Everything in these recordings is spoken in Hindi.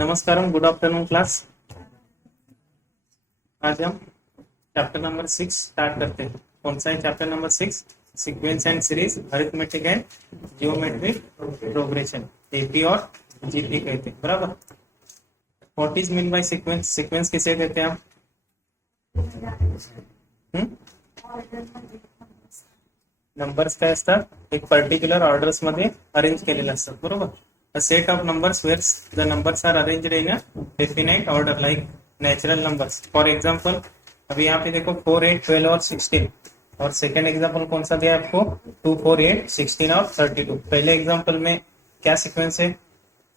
नमस्कारम, गुड आफ्टरनून क्लास। आज हम चैप्टर नंबर 6 स्टार्ट करते हैं। कौन सा है chapter number 6? Sequence and series, arithmetic and geometric progression, AP और जीपी कहते हैं, बराबर। What is mean by sequence? Sequence किसे कहते हैं आप? नंबर्स काय असतात? एक पर्टिक्युलर ऑर्डर्स मध्ये अरेंज केलेले असतात, बरोबर। A set of numbers where the numbers are arranged in a definite order like natural numbers. For example, अभी यहाँ पे देखो 4, 8, 12 और 16, और सेकेंड एग्जाम्पल कौन सा दिया आपको? 2, 4, 8, 16 और 32। पहले एग्जाम्पल में क्या सीक्वेंस है?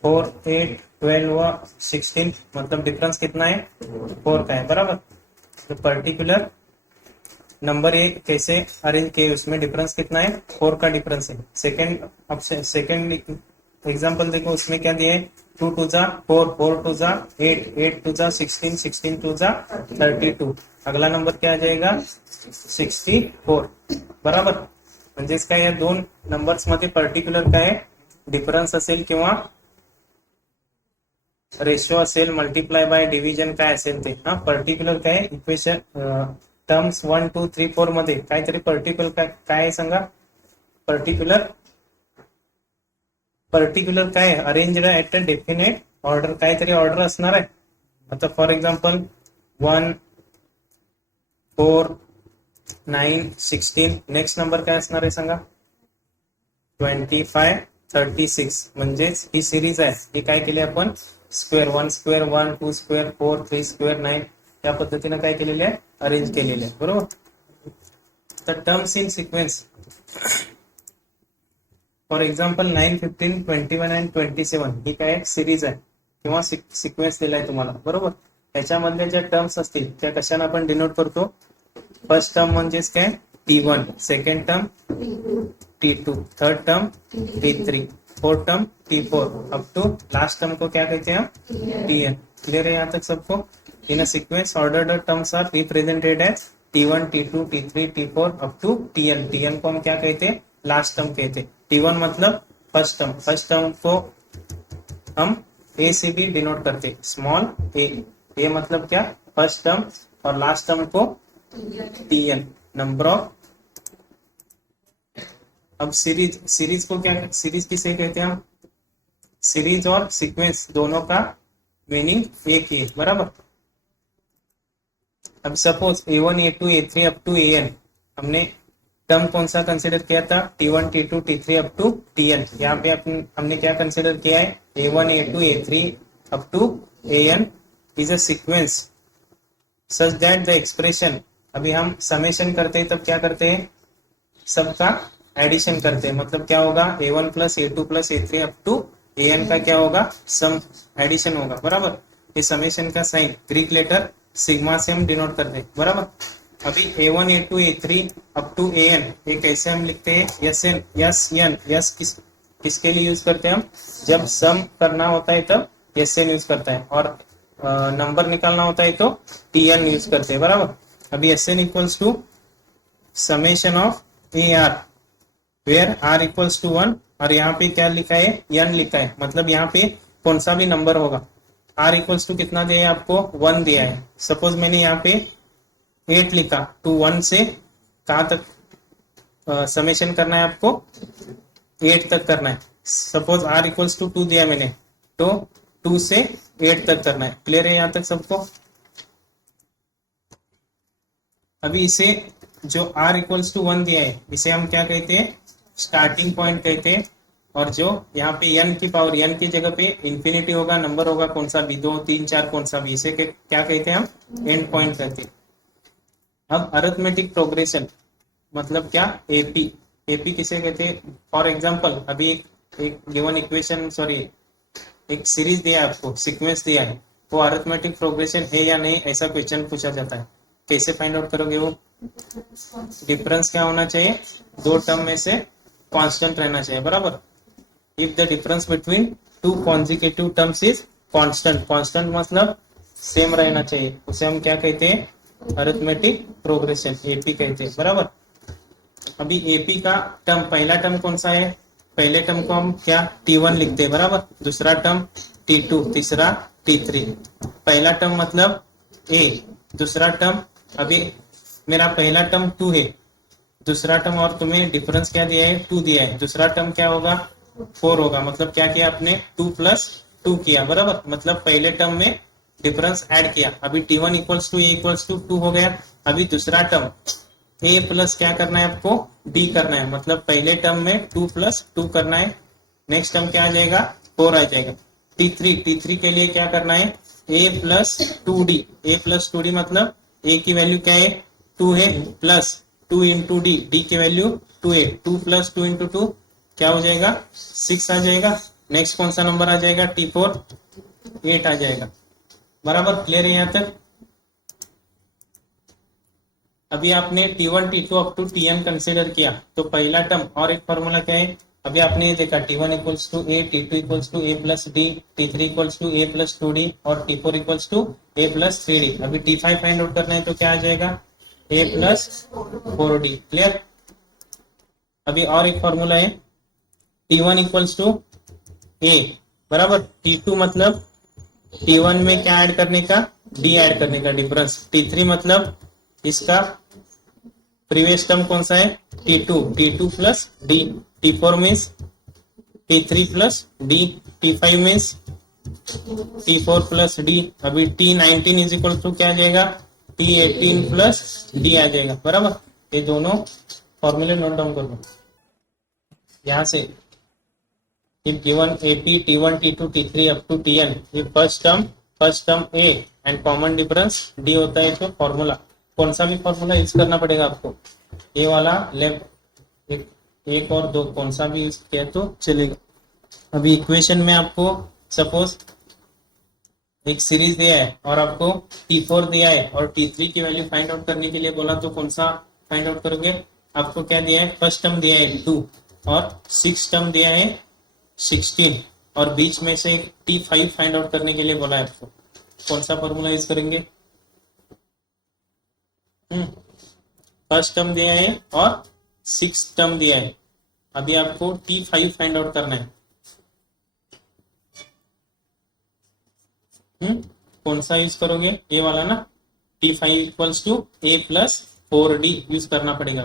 4, 8, 12 और 16, मतलब डिफरेंस कितना है? 4 का है, बराबर। तो पर्टिकुलर नंबर ए कैसे अरेंज किए, उसमें डिफरेंस कितना है? 4 का डिफरेंस है। सेकेंड एग्जाम्पल देखो, उसमें क्या दिया है? 2 टू जा 4, 4 टू जा 8, 8 टू जा 16, 16 टू जा 32। अगला नंबर क्या आ जाएगा? 64, बराबर। म्हणजेच काय, या दोन नंबर्स मध्ये पर्टिक्युलर काय डिफरन्स असेल किंवा रेशो असेल, मल्टिप्लाय बाय डिव्हिजन काय असेल ते, हा पर्टिक्युलर काय इक्वेशन टर्म्स 1, 2, 3, 4 मध्ये काहीतरी पर्टिक्युलर काय सांगा? पर्टिक्युलर काय arranged at a definite order, काहीतरी ऑर्डर असणार आहे। आता फॉर एक्झाम्पल 1, 4, 9, 16, नेक्स्ट नंबर काय असणार आहे सांगा? 25, 36। म्हणजेच ही सिरीज आहे, ही काय केली आपण? स्क्वेअर 1 स्क्वेअर 1, 2 स्क्वेअर 4, 3 स्क्वेअर 9, या पद्धतीने काय केलेले आहे? अरेंज केलेले आहे, बरोबर। तर terms in sequence, for example 9, 15, 21 आणि 27 ही काय सिरीज आहे किंवा सिक्वेन्स दिलाय तुम्हाला, बरोबर। याच्यामधल्या ज्या टर्म्स असतील त्या कशाने आपण डिनोट करतो? फर्स्ट टर्म म्हणजेच काय? T1, second term T2, third term T3, fourth term T4, up to last term को क्या कहते हैं? Tn। क्लियर है यहाँ तक सबको? In a sequence ordered terms are represented as T1, T2, T3, T4 up to Tn। Tn को हम क्या कहते हैं? लास्ट टर्म कहते हैं। T1 मतलब फर्स्ट टर्म, फर्स्ट टर्म को हम ए से भी डिनोट करते, स्मॉल ए। ए मतलब क्या? फर्स्ट टर्म, और लास्ट टर्म को Tn, नंबर ऑफ। अब सीरीज को क्या, सीरीज किसे कहते हैं हम? सीरीज और सीक्वेंस दोनों का मीनिंग एक ही है, बराबर। अब suppose A1, A2, A3 up to An, हमने टर्म कौन सा कंसिडर किया था? T1, T2, T3 up to Tn। यहाँ पे हमने क्या कंसिडर किया है? A1, A2, A3 up to An is a sequence such that the expression, अभी हम समेशन करते हैं तब क्या करते हैं? सबका एडिशन करते हैं, मतलब क्या होगा? A1 plus A2 plus A3 up to An का क्या होगा? सम, एडिशन होगा, बराबर। ये समेशन का साइन ग्रीक लेटर सिग्मा से हम डिनोट करते हैं, बराबर। अभी A1, A2, A3 up to An, ये कैसे हम लिखते हैं? यस किसके लिए यूज करते हैं हम? जब सम करना होता है तब Sn यूज करता है, और नंबर निकालना होता है तो Tn यूज करते हैं, बराबर। अभी Sn equals to summation of AR where R equals to 1, और यहाँ पे क्या लिखा है? n लिखा है, मतलब यहाँ पे कौन सा भी नंबर होगा। R इक्वल्स टू कितना दिया है आपको? 1 दिया है। सपोज मैंने यहाँ पे 8 लिखा, टू 1 से कहाँ तक समेशन करना है आपको? 8 तक करना है। सपोज R इक्वल्स टू 2 दिया मैंने, तो 2 से 8 तक करना है। क्लियर है यहाँ तक सबको? अभी इसे जो R इक्वल्स टू 1 दिया है, इसे हम क्या कहते हैं? स्टार्टिंग पॉइंट कहते हैं। और जो यहाँ पे n की पावर, n की जगह पे इंफिनिटी होगा, नंबर होगा कौन सा भी, 2, 3, 4 कौन सा भी, इसे क्या कहते हैं हम? एंड पॉइंट कहते हैं। अब अरिथमेटिक प्रोग्रेशन मतलब क्या? एपी। एपी किसे कहते हैं? फॉर एग्जांपल अभी एक गिवन इक्वेशन, सॉरी एक सीरीज दिया है आपको, सीक्वेंस दिया है, वो अरिथमेटिक प्रोग्रेशन है या नहीं, ऐसा क्वेश्चन पूछा जाता है। कैसे फाइंड आउट करोगे? वो डिफरेंस क्या होना चाहिए? दो टर्म में से कांस्टेंट रहना चाहिए, बराबर। If the difference between two consecutive terms is constant, constant मतलब सेम रहना चाहिए, उसे हम क्या कहते हैं? अरिथमेटिक प्रोग्रेशन, एपी कहते हैं, बराबर। अभी एपी का टर्म, पहला टर्म कौन सा है? पहले टर्म को हम क्या? T1 लिखते हैं, बराबर। दूसरा टर्म T2, तीसरा T3। पहला टर्म मतलब A, दूसरा टर्म अभी मेरा पहला टर्म 2 है, दूसरा टर्म और तुम्हें डिफरेंस क्या दिया है 2 दिया है, दूसरा टर्म क्या होगा 4 होगा। मतलब क्या किया आपने 2 प्लस 2 किया बराबर, मतलब पहले टर्म में डिफरेंस ऐड किया। अभी T1 equals to a equals to 2 हो गया। अभी दूसरा टर्म ए प्लस क्या करना है आपको बी करना है, मतलब पहले टर्म में 2 प्लस 2 करना है, नेक्स्ट टर्म क्या आ जाएगा 4 आ जाएगा। T3 के लिए क्या करना है a plus two D, A plus two D मतलब a की वैल्यू क्या है 2 है, प्लस 2 इंटू डी, डी की वैल्यू 2 है, 2 प्लस 2 इंटू 2 क्या हो जाएगा 6 आ जाएगा। नेक्स्ट कौन सा नंबर आ जाएगा T4 8 आ जाएगा बराबर। क्लियर है यहाँ तक। अभी आपने T1 T2 up to Tn consider किया तो पहला टर्म और एक फॉर्मूला क्या है, अभी आपने ये देखा T1 equals to a, T2 equals to A plus d, T3 equals to A plus two d और T4 equals to A plus three d. अभी T5 फाइंड आउट करना है तो क्या आ जाएगा A plus four D. Clear. अभी और एक फॉर्मूला है T1 इक्वल्स टू ए बराबर, T2 मतलब T1 में क्या ऐड करने का D ऐड करने का डिफरेंस, T3 मतलब इसका प्रीवियस टर्म कौन सा है T2 plus D, T4 means T3 plus D, T5 means T4 plus D। अभी T19 इज इक्वल टू क्या आ जाएगा T18 प्लस D आ जाएगा बराबर। ये दोनों फॉर्मूले नोट डाउन कर लो यहाँ से। if given AP T1 T2 T3 up to Tn, if first term A and common difference D होता है तो फॉर्मूला कौन सा भी फॉर्मूला यूज करना पड़ेगा आपको, ए वाला लेफ्ट एक और दो कौन सा भी यूज किया तो चलेगा। अभी इक्वेशन में आपको सपोज एक सीरीज दिया है और आपको T4 दिया है और T3 की वैल्यू फाइंड आउट करने के लिए बोला तो कौन सा फाइंड आउट करोगे। आपको क्या दिया है फर्स्ट टर्म दिया है 2 और सिक्स टर्म दिया है 16 और बीच में से T5 फाइंड आउट करने के लिए बोला है आपको, कौन सा फॉर्मूला यूज करेंगे। फर्स्ट टर्म दिया है और सिक्स टर्म दिया है, अभी आपको T5 फाइंड आउट करना है। कौन सा यूज करोगे ये वाला ना, T5 equals to A plus 4D use करना पड़ेगा।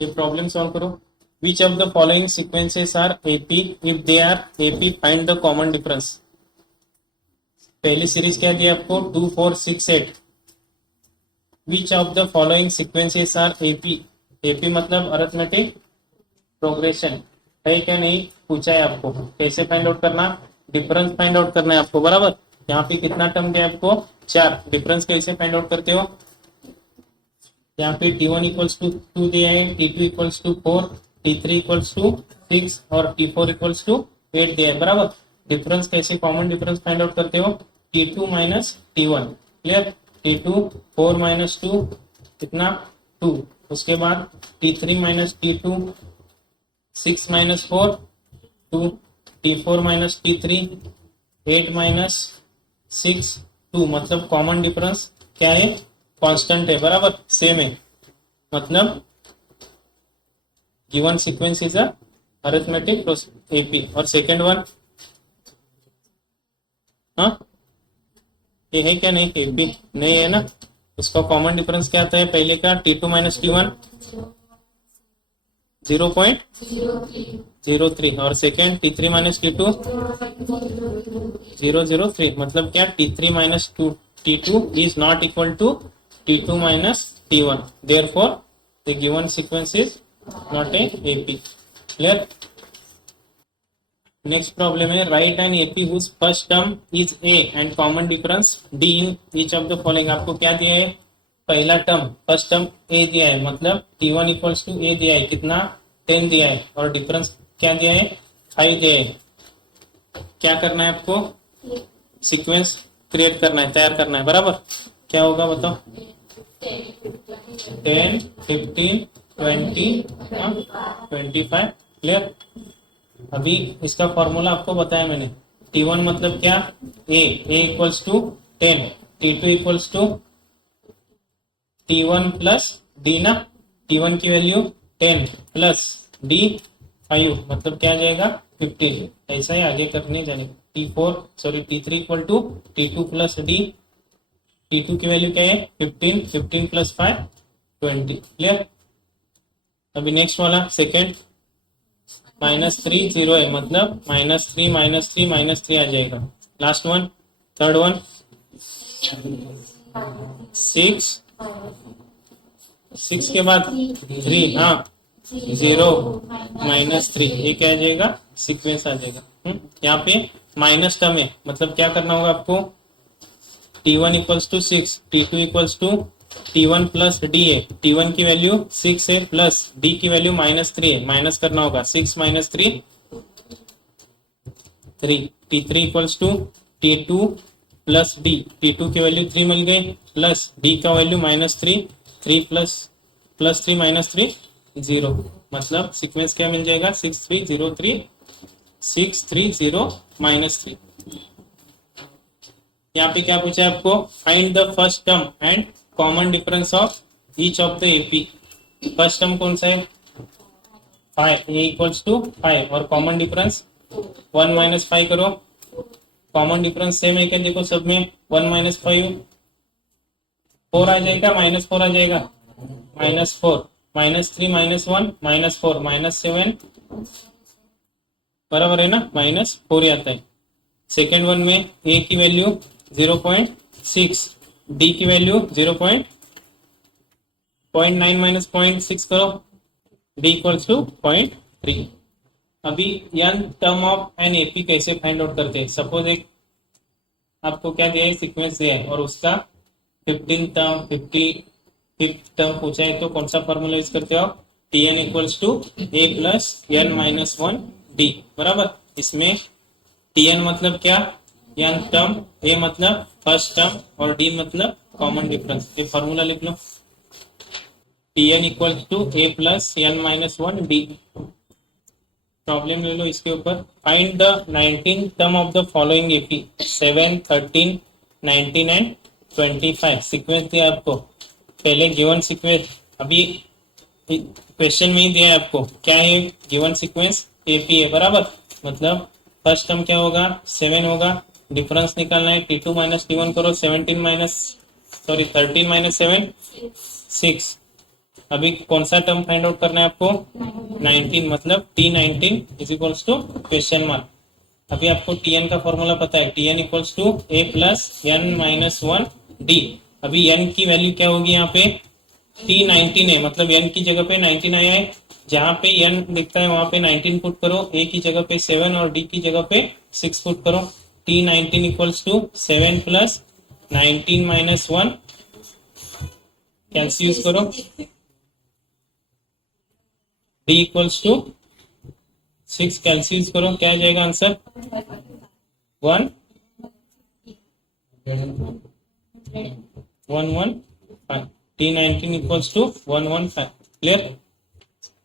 ये प्रॉब्लम सॉल्व करो। Which of the following sequences are AP? If they are AP, find the common difference. पहली सीरीज क्या दिया आपको 2 4 6 8। Which of the following sequences are AP? AP मतलब अरिथमेटिक प्रोग्रेशन है क्या नहीं पूछा है आपको। कैसे फाइंड आउट करना, डिफरेंस फाइंड आउट करना है आपको बराबर। यहाँ पे कितना टर्म दिया आपको 4, डिफरेंस कैसे फाइंड आउट करते हो, यहाँ पे T1 इक्वल्स टू 2 दिया है, T2 equals to 4, T3 equals to 6 और T4 इक्वल्स टू 8 दिया है बराबर। डिफरेंस कैसे कॉमन डिफरेंस फाइंड आउट करते हो T2 minus T1। Clear. T2 4 minus 2 कितना 2, उसके बाद T3 minus T2 6 minus 4 2, T4 minus T3 8 minus 6 2, मतलब कॉमन डिफरेंस क्या है कांस्टेंट है बराबर, सेम है, मतलब given sequence is a arithmetic AP. और सेकेंड वन हाँ ये है क्या नहीं एपी नहीं है ना, उसका कॉमन डिफरेंस क्या आता है पहले का T2 माइनस T1 0.03 और सेकेंड T3 माइनस T2 0.03, मतलब क्या T3 minus T2 is not equal to T2 minus T1, therefore the given sequence is not a AP. Clear. Next problem है write an AP whose first term is A and common difference D in each of the following। आपको क्या दिया है पहला टर्म फर्स्ट टर्म A दिया है, मतलब T1 इक्वल्स टू A दिया है कितना 10 दिया है और डिफरेंस क्या दिया है 5 दिया है। क्या करना है आपको सीक्वेंस क्रिएट करना है, तैयार करना है बराबर। क्या होगा बताओ 10 15 20 25। क्लियर। अभी इसका फॉर्मूला आपको बताया मैंने, T1 मतलब क्या A equals to 10, T2 equals to T1 plus D ना, T1 की वैल्यू 10 प्लस D 5, मतलब क्या आ जाएगा 15, ऐसा ही आगे करने जाने। T3 equal to T2 plus D, T2 की वैल्यू क्या है 15, 15 प्लस 5 20, क्लियर। अभी नेक्स्ट वाला सेकेंड, -3 0 है, मतलब -3 -3 आ जाएगा। लास्ट वन, थर्ड वन 6 के बाद 3, हाँ 0 -3, ये क्या आ जाएगा सीक्वेंस आ जाएगा। यहाँ पे माइनस टर्म है, मतलब क्या करना होगा आपको, T1 equals to 6, T2 equals to T1 plus D है, T1 की वैल्यू 6 है प्लस D की वैल्यू -3 है, माइनस करना होगा 6 - 3 3, T3 equals to T2 plus D, T2 की वैल्यू 3 मिल गई प्लस D का वैल्यू -3, 3 प्लस 3 -3 0, मतलब सीक्वेंस क्या मिल जाएगा 6 3 0 3 6 3 0 -3। यहाँ पे क्या पूछा है आपको, find the first term and common difference of each of the AP. First term कौन सा है 5, ए इक्वल्स टू 5 और कॉमन डिफरेंस 1 - 5 करो, कॉमन डिफरेंस सेम है क्या, देखो सब में 1 - 5 4 आ जाएगा, -4 आ जाएगा, -4 -3 -1 -4 -7, बराबर है ना, -4 आता है। सेकेंड वन में ए की वैल्यू 0.6, डी की वैल्यू 0.9 -0.6 करो, डी इक्वल्स टू 0.3। अभी nth term of an AP कैसे फाइंड आउट करते हैं, सपोज एक आपको क्या दिया है सीक्वेंस दिया है और उसका 15 टर्म 50 टर्म पूछा है, तो कौन सा फॉर्मूला यूज करते हो, Tn equals to A plus n -1 d, बराबर। इसमें Tn मतलब क्या, यन टर्म, ए मतलब फर्स्ट टर्म और डी मतलब कॉमन डिफरेंस। ये फॉर्मूला लिख लो, Tn equals to A plus n -1 डी। प्रॉब्लम ले लो इसके ऊपर, find the 19 term of the following AP 7 13 19 and 25। Sequence दिया आपको, पहले गिवन सीक्वेंस, अभी क्वेश्चन में ही दिया है आपको क्या है, गिवन सीक्वेंस एपी है, बराबर। मतलब फर्स्ट टर्म क्या होगा 7 होगा, डिफरेंस निकालना है T2 - T1 करो, 13 -7 6। अभी कौन सा टर्म फाइंड आउट करना है आपको 19, मतलब T19 is equals to question mark. अभी आपको Tn का फॉर्मूला पता है, Tn equals to A plus n -1 d. अभी n की वैल्यू क्या होगी, यहाँ पे T19 है, मतलब n की जगह पे 19 आया है, जहां पे n दिखता है वहां पे 19 पुट करो, a की जगह पे 7 और d की जगह पे 6 पुट करो। T19 equals to 7 plus 19 -1, calci use करो, d equals to 6, calci use करो, क्या आ जाएगा answer 1 1 5। T19 equals to 115, clear.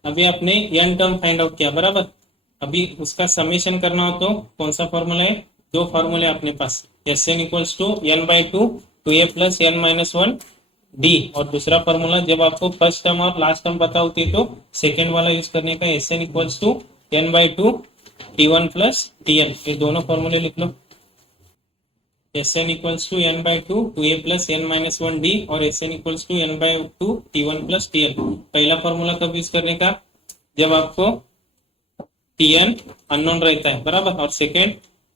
अभी आपने n टर्म फाइंड आउट किया, बराबर। अभी उसका समेशन करना हो तो कौन सा फॉर्मूला है, दो फॉर्मूले अपने पास, Sn equals to n/2 2a plus n -1 d, और दूसरा फॉर्मूला जब आपको फर्स्ट टर्म और लास्ट टर्म पता होती है तो सेकेंड वाला यूज करने का, Sn equals to n/2 T1 plus Tn। ये दोनों फॉर्मूले लिख लो, Sn equals to n/2 2a plus n -1 d और Sn equals to n/2 T1 plus Tn। पहला फॉर्मूला कब यूज करने का, जब आपको Tn अननोन रहता है, बराबर, और सेकेंड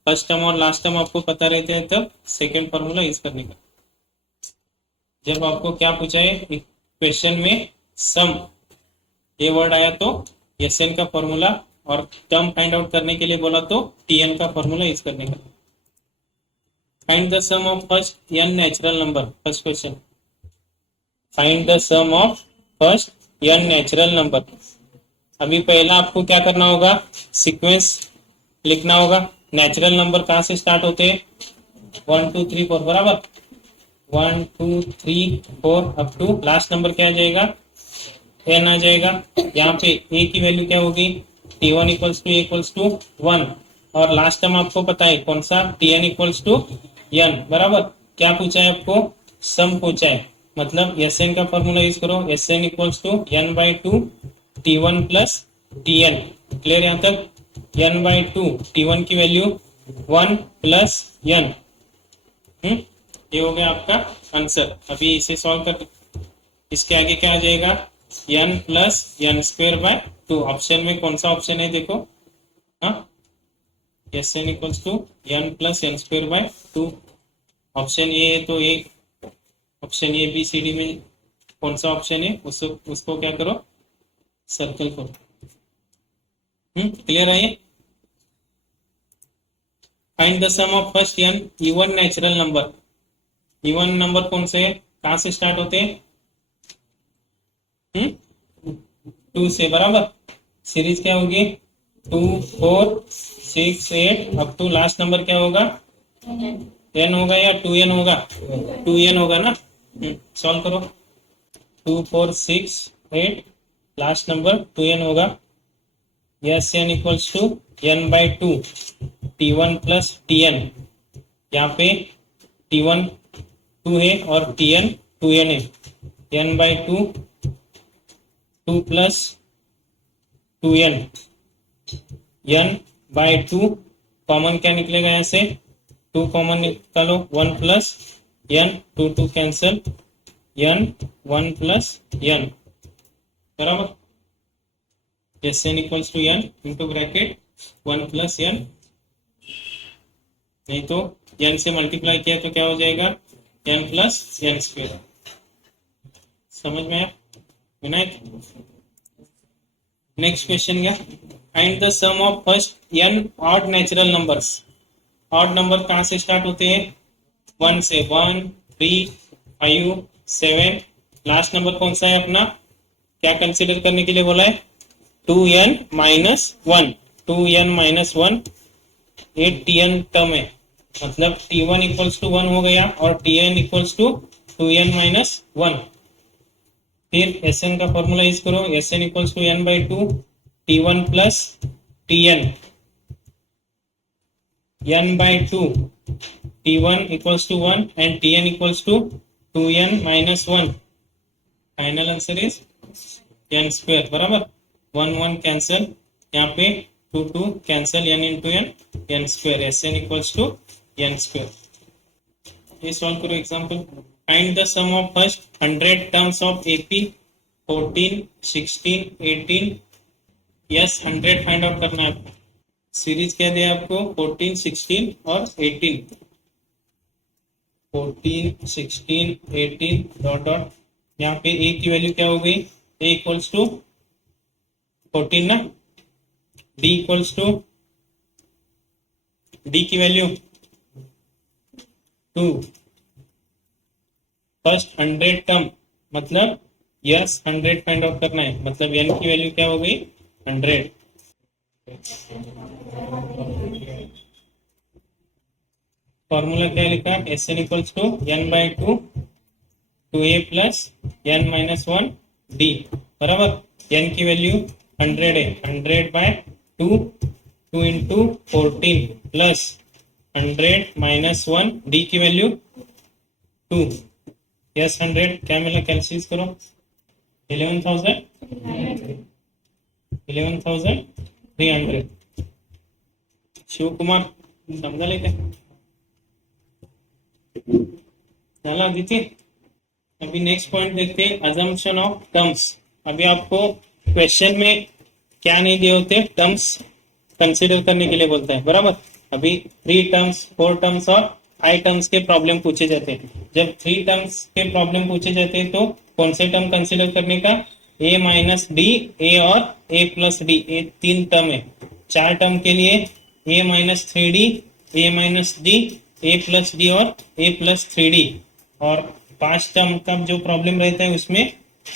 फर्स्ट टर्म और लास्ट टर्म आपको पता रहते हैं, तब सेकेंड फॉर्मूला यूज करने का। जब आपको क्या पूछा है क्वेश्चन में सम ये वर्ड आया तो Sn का फॉर्मूला, और टर्म फाइंड आउट करने के लिए बोला तो Tn का फॉर्मूला यूज करने का। Find the sum of first n natural number, first question, find the sum of first n natural number. अभी पहला आपको क्या करना होगा, सीक्वेंस लिखना होगा। नेचुरल नंबर कहाँ से स्टार्ट होते हैं 1 2 3 4, बराबर, 1 2 3 4 अप टू लास्ट नंबर क्या आ जाएगा n आ जाएगा। यहाँ पे a की वैल्यू क्या होगी, T1 इक्वल्स टू 1, और लास्ट टर्म आपको पता है कौन सा, Tn इक्वल्स टू n, बराबर। क्या पूछा है आपको, सम पूछा है, मतलब Sn का फॉर्मूला यूज करो, Sn equals to n/2 T1 plus Tn, clear यहाँ तक। n बाई टू, T1 की वैल्यू 1 प्लस n। ये हो गया आपका आंसर। अभी इसे सॉल्व कर, इसके आगे क्या आ जाएगा, n plus n square by two. Option में कौन सा ऑप्शन है देखो, हाँ, S N equals to n plus n square by two. Option A है तो A, option A B C D में कौन सा ऑप्शन है उसको क्या करो, सर्कल करो। क्लियर है ये। Find the sum of first n even natural number. Even number कौन से है, कहां से स्टार्ट होते हैं, 2 से, बराबर। सीरीज क्या होगी, 2 4 6 8 अप टू लास्ट नंबर क्या होगा, n होगा या 2n होगा, 2n होगा ना। सॉल्व करो, 2 4 6 8 लास्ट नंबर 2n होगा। Yes n equals to n by two, T1 plus Tn। यहाँ पे T1 2 है और Tn 2n है। n by two, 2 plus 2n, n by two, common क्या निकलेगा यहाँ से, 2 कॉमन निकालो, 1 plus n, 2 2 cancel, n 1 plus n, बराबर। S N equals to n into bracket 1 plus n, नहीं तो n से मल्टीप्लाई किया तो क्या हो जाएगा, n प्लस n स्क्वेयर। समझ में आया विनायक। नेक्स्ट क्वेश्चन क्या, find the sum of first n odd natural numbers. Odd number कहां से स्टार्ट होते हैं, 1 से, 1 3 5 7। लास्ट नंबर कौन सा है अपना, क्या कंसिडर करने के लिए बोला है, 2n minus 1, 2n minus 1, 8tn term है, मतलब t1 इक्वल्स टू 1 हो गया और tn equals to 2n minus 1। फिर Sn का फॉर्मूला यूज करो, Sn equals to n by two, T1 plus Tn, n by two, T1 equals to 1 and Tn equals to 2n minus 1। Final answer is n square, बराबर। 1 1 कैंसल, यहाँ पे 2 2 cancel, n into n square, Sn equals to n square. ये सॉल्व करो example. Find the sum of first 100 terms of AP 14 16 18। Yes 100 find out करना है आपको। सीरीज क्या दिया आपको, 14 16 और 18, 14 16 18 डॉट डॉट। यहाँ पे a की वैल्यू क्या हो गई, a इक्वल्स टू 14 ना, d इक्वल्स टू, d की वैल्यू 2। फर्स्ट 100 टर्म मतलब यस 100 फाइंड आउट करना है, मतलब n की वैल्यू क्या हो गई, 100। फॉर्मूला क्या लिखा, Sn equals to n by two, 2a plus n minus 1 d, बराबर। n की वैल्यू 100 है, 100 by 2, 2 into 14 plus 100 minus 1, d की वैल्यू 2। यस 100 क्या मिला, कैलकुलेट करो, 11,300। शिव कुमार समझा लेते, चलो आदित्य। अभी नेक्स्ट पॉइंट देखते हैं, अजम्पशन ऑफ टर्म्स। अभी आपको क्वेश्चन में क्या नहीं दिए होते, टर्म्स कंसीडर करने के लिए बोलता है, बराबर। अभी 3 टर्म्स 4 टर्म्स और 5 टर्म्स के प्रॉब्लम पूछे जाते हैं। जब 3 टर्म्स के प्रॉब्लम पूछे जाते हैं तो कौन से टर्म कंसीडर करने का, a माइनस डी, a और a प्लस डी, ये 3 टर्म है। 4 टर्म के लिए a minus 3d, a minus D, a plus D और a प्लस 3d। और 5 टर्म का जो प्रॉब्लम रहता है उसमें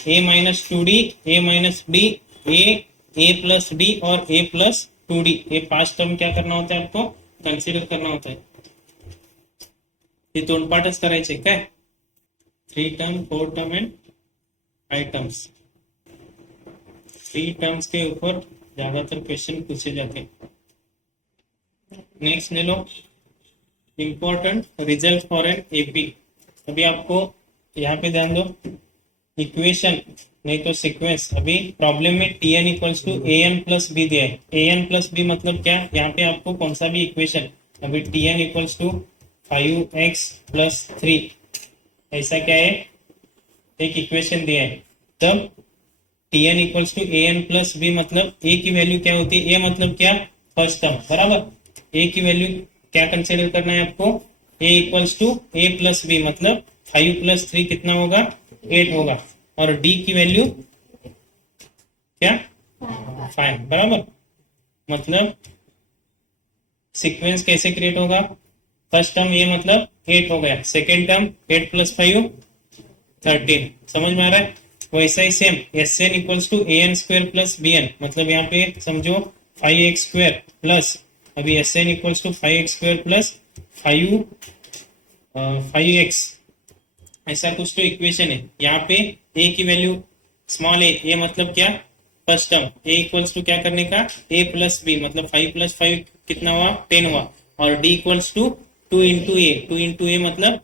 a minus 2d, a minus D, a plus D और a प्लस 2d। ये 5 टर्म क्या करना होता है, आपको कन्सिडर करना होता है। हे 2 पार्टच करायचे काय, 3 term 4 term and 5 terms. 3 terms के ऊपर ज्यादातर क्वेश्चन पूछे जाते हैं। नेक्स्ट ले लो, important result for an AP. अभी आपको यहाँ पे ध्यान दो, इक्वेशन नहीं तो सीक्वेंस। अभी प्रॉब्लम में T n equals to A n plus b दिया है। ए एन प्लस बी मतलब क्या, यहाँ पे आपको कौन सा भी इक्वेशन, अभी T n equals to 5x+3 ऐसा क्या है, एक इक्वेशन दिया है। तब T n equals to A n plus B मतलब ए की वैल्यू क्या होती है, ए मतलब क्या, फर्स्ट टर्म बराबर। ए की वैल्यू क्या कंसिडर करना है आपको, A equals to A plus B मतलब 5+3 कितना होगा, 8 होगा। और डी की वैल्यू क्या, 5 बराबर। मतलब सीक्वेंस कैसे क्रिएट होगा, फर्स्ट टर्म ए मतलब 8 हो गया, सेकेंड टर्म 8+5 13, समझ में आ रहा है। वैसा ही same S N equals to A n square plus B n मतलब यहाँ पे समझो 5x² प्लस, अभी S N equals to 5x² plus 5x, ऐसा कुछ तो इक्वेशन है। यहाँ पे ए की वैल्यू स्मॉल ए मतलब क्या, first term, a equals to क्या करने का, ए प्लस बी मतलब 5+5 कितना हुआ, 10 हुआ। और डी इक्वल्स टू 2 इंटू ए मतलब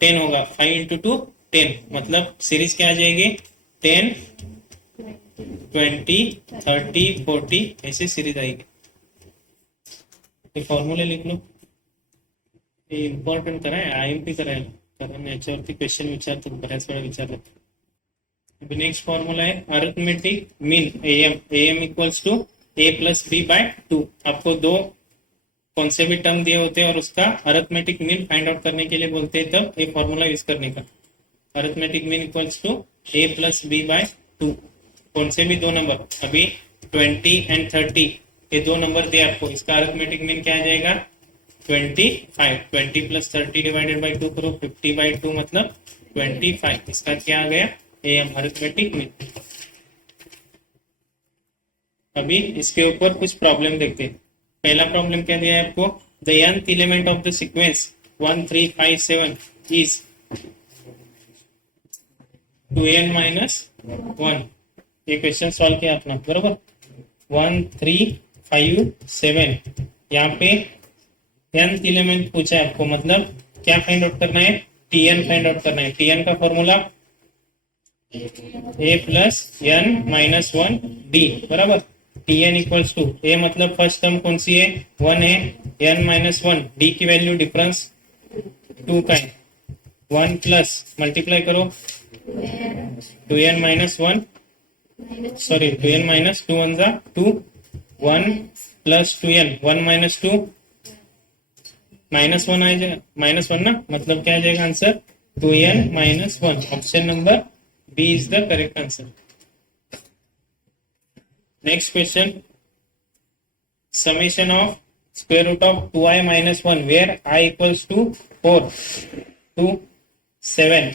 10 होगा, 5 इंटू 2 10 मतलब सीरीज क्या आ जाएगी, 10 20 30 40 ऐसे सीरीज आएगी। फॉर्मूले लिख लो, हे इम्पॉर्टंट कराय, IMP करायला, कारण याच्यावरती क्वेश्चन विचारतात, बऱ्याच वेळा विचारतात। नेक्स्ट फॉर्मूला है arithmetic mean M equals to A plus b by 2। आपको दो कौन से भी टर्म दिए होते हैं और उसका अरिथमेटिक मीन फाइंड आउट करने के लिए बोलते हैं, तब ये फॉर्मूला यूज करने का। Arithmetic mean equals to A plus b by 2। कौन से भी दो नंबर, अभी 20 एंड 30 ये दो नंबर दिए आपको, इसका अरिथमेटिक मीन क्या आ जाएगा, 25। 20 प्लस 30 डिवाइडेड बाई 2 करो, 50/2 मतलब 25। इसका क्या आ गया, एम अरिथमेटिक मीन। अभी इसके ऊपर कुछ प्रॉब्लम देखते हैं। पहला प्रॉब्लम क्या दिया है आपको, the nth element of the sequence 1 3 5 7 is 2n-1। ये क्वेश्चन सॉल्व किया अपना बरोबर, 1 3 5 7, यहाँ पे nth एलिमेंट पूछा है आपको, मतलब क्या फाइंड आउट करना है, tn फाइंड आउट करना है। tn का formula a plus n-1 d बराबर। tn इक्वल्स टू a मतलब फर्स्ट टर्म कौन सी है, 1 है, n-1 d की वैल्यू डिफरेंस 2 का है, 1 प्लस मल्टीप्लाई करो 2n-1 सॉरी 2n-2 1 जा 2, 1 प्लस 2n 1 माइनस 2 -1 आ जाएगा, -1 ना, मतलब क्या आ जाएगा answer 2n-1। Option number B is the correct answer. Next question, summation of square root of 2i-1 where i equals to 4 to 7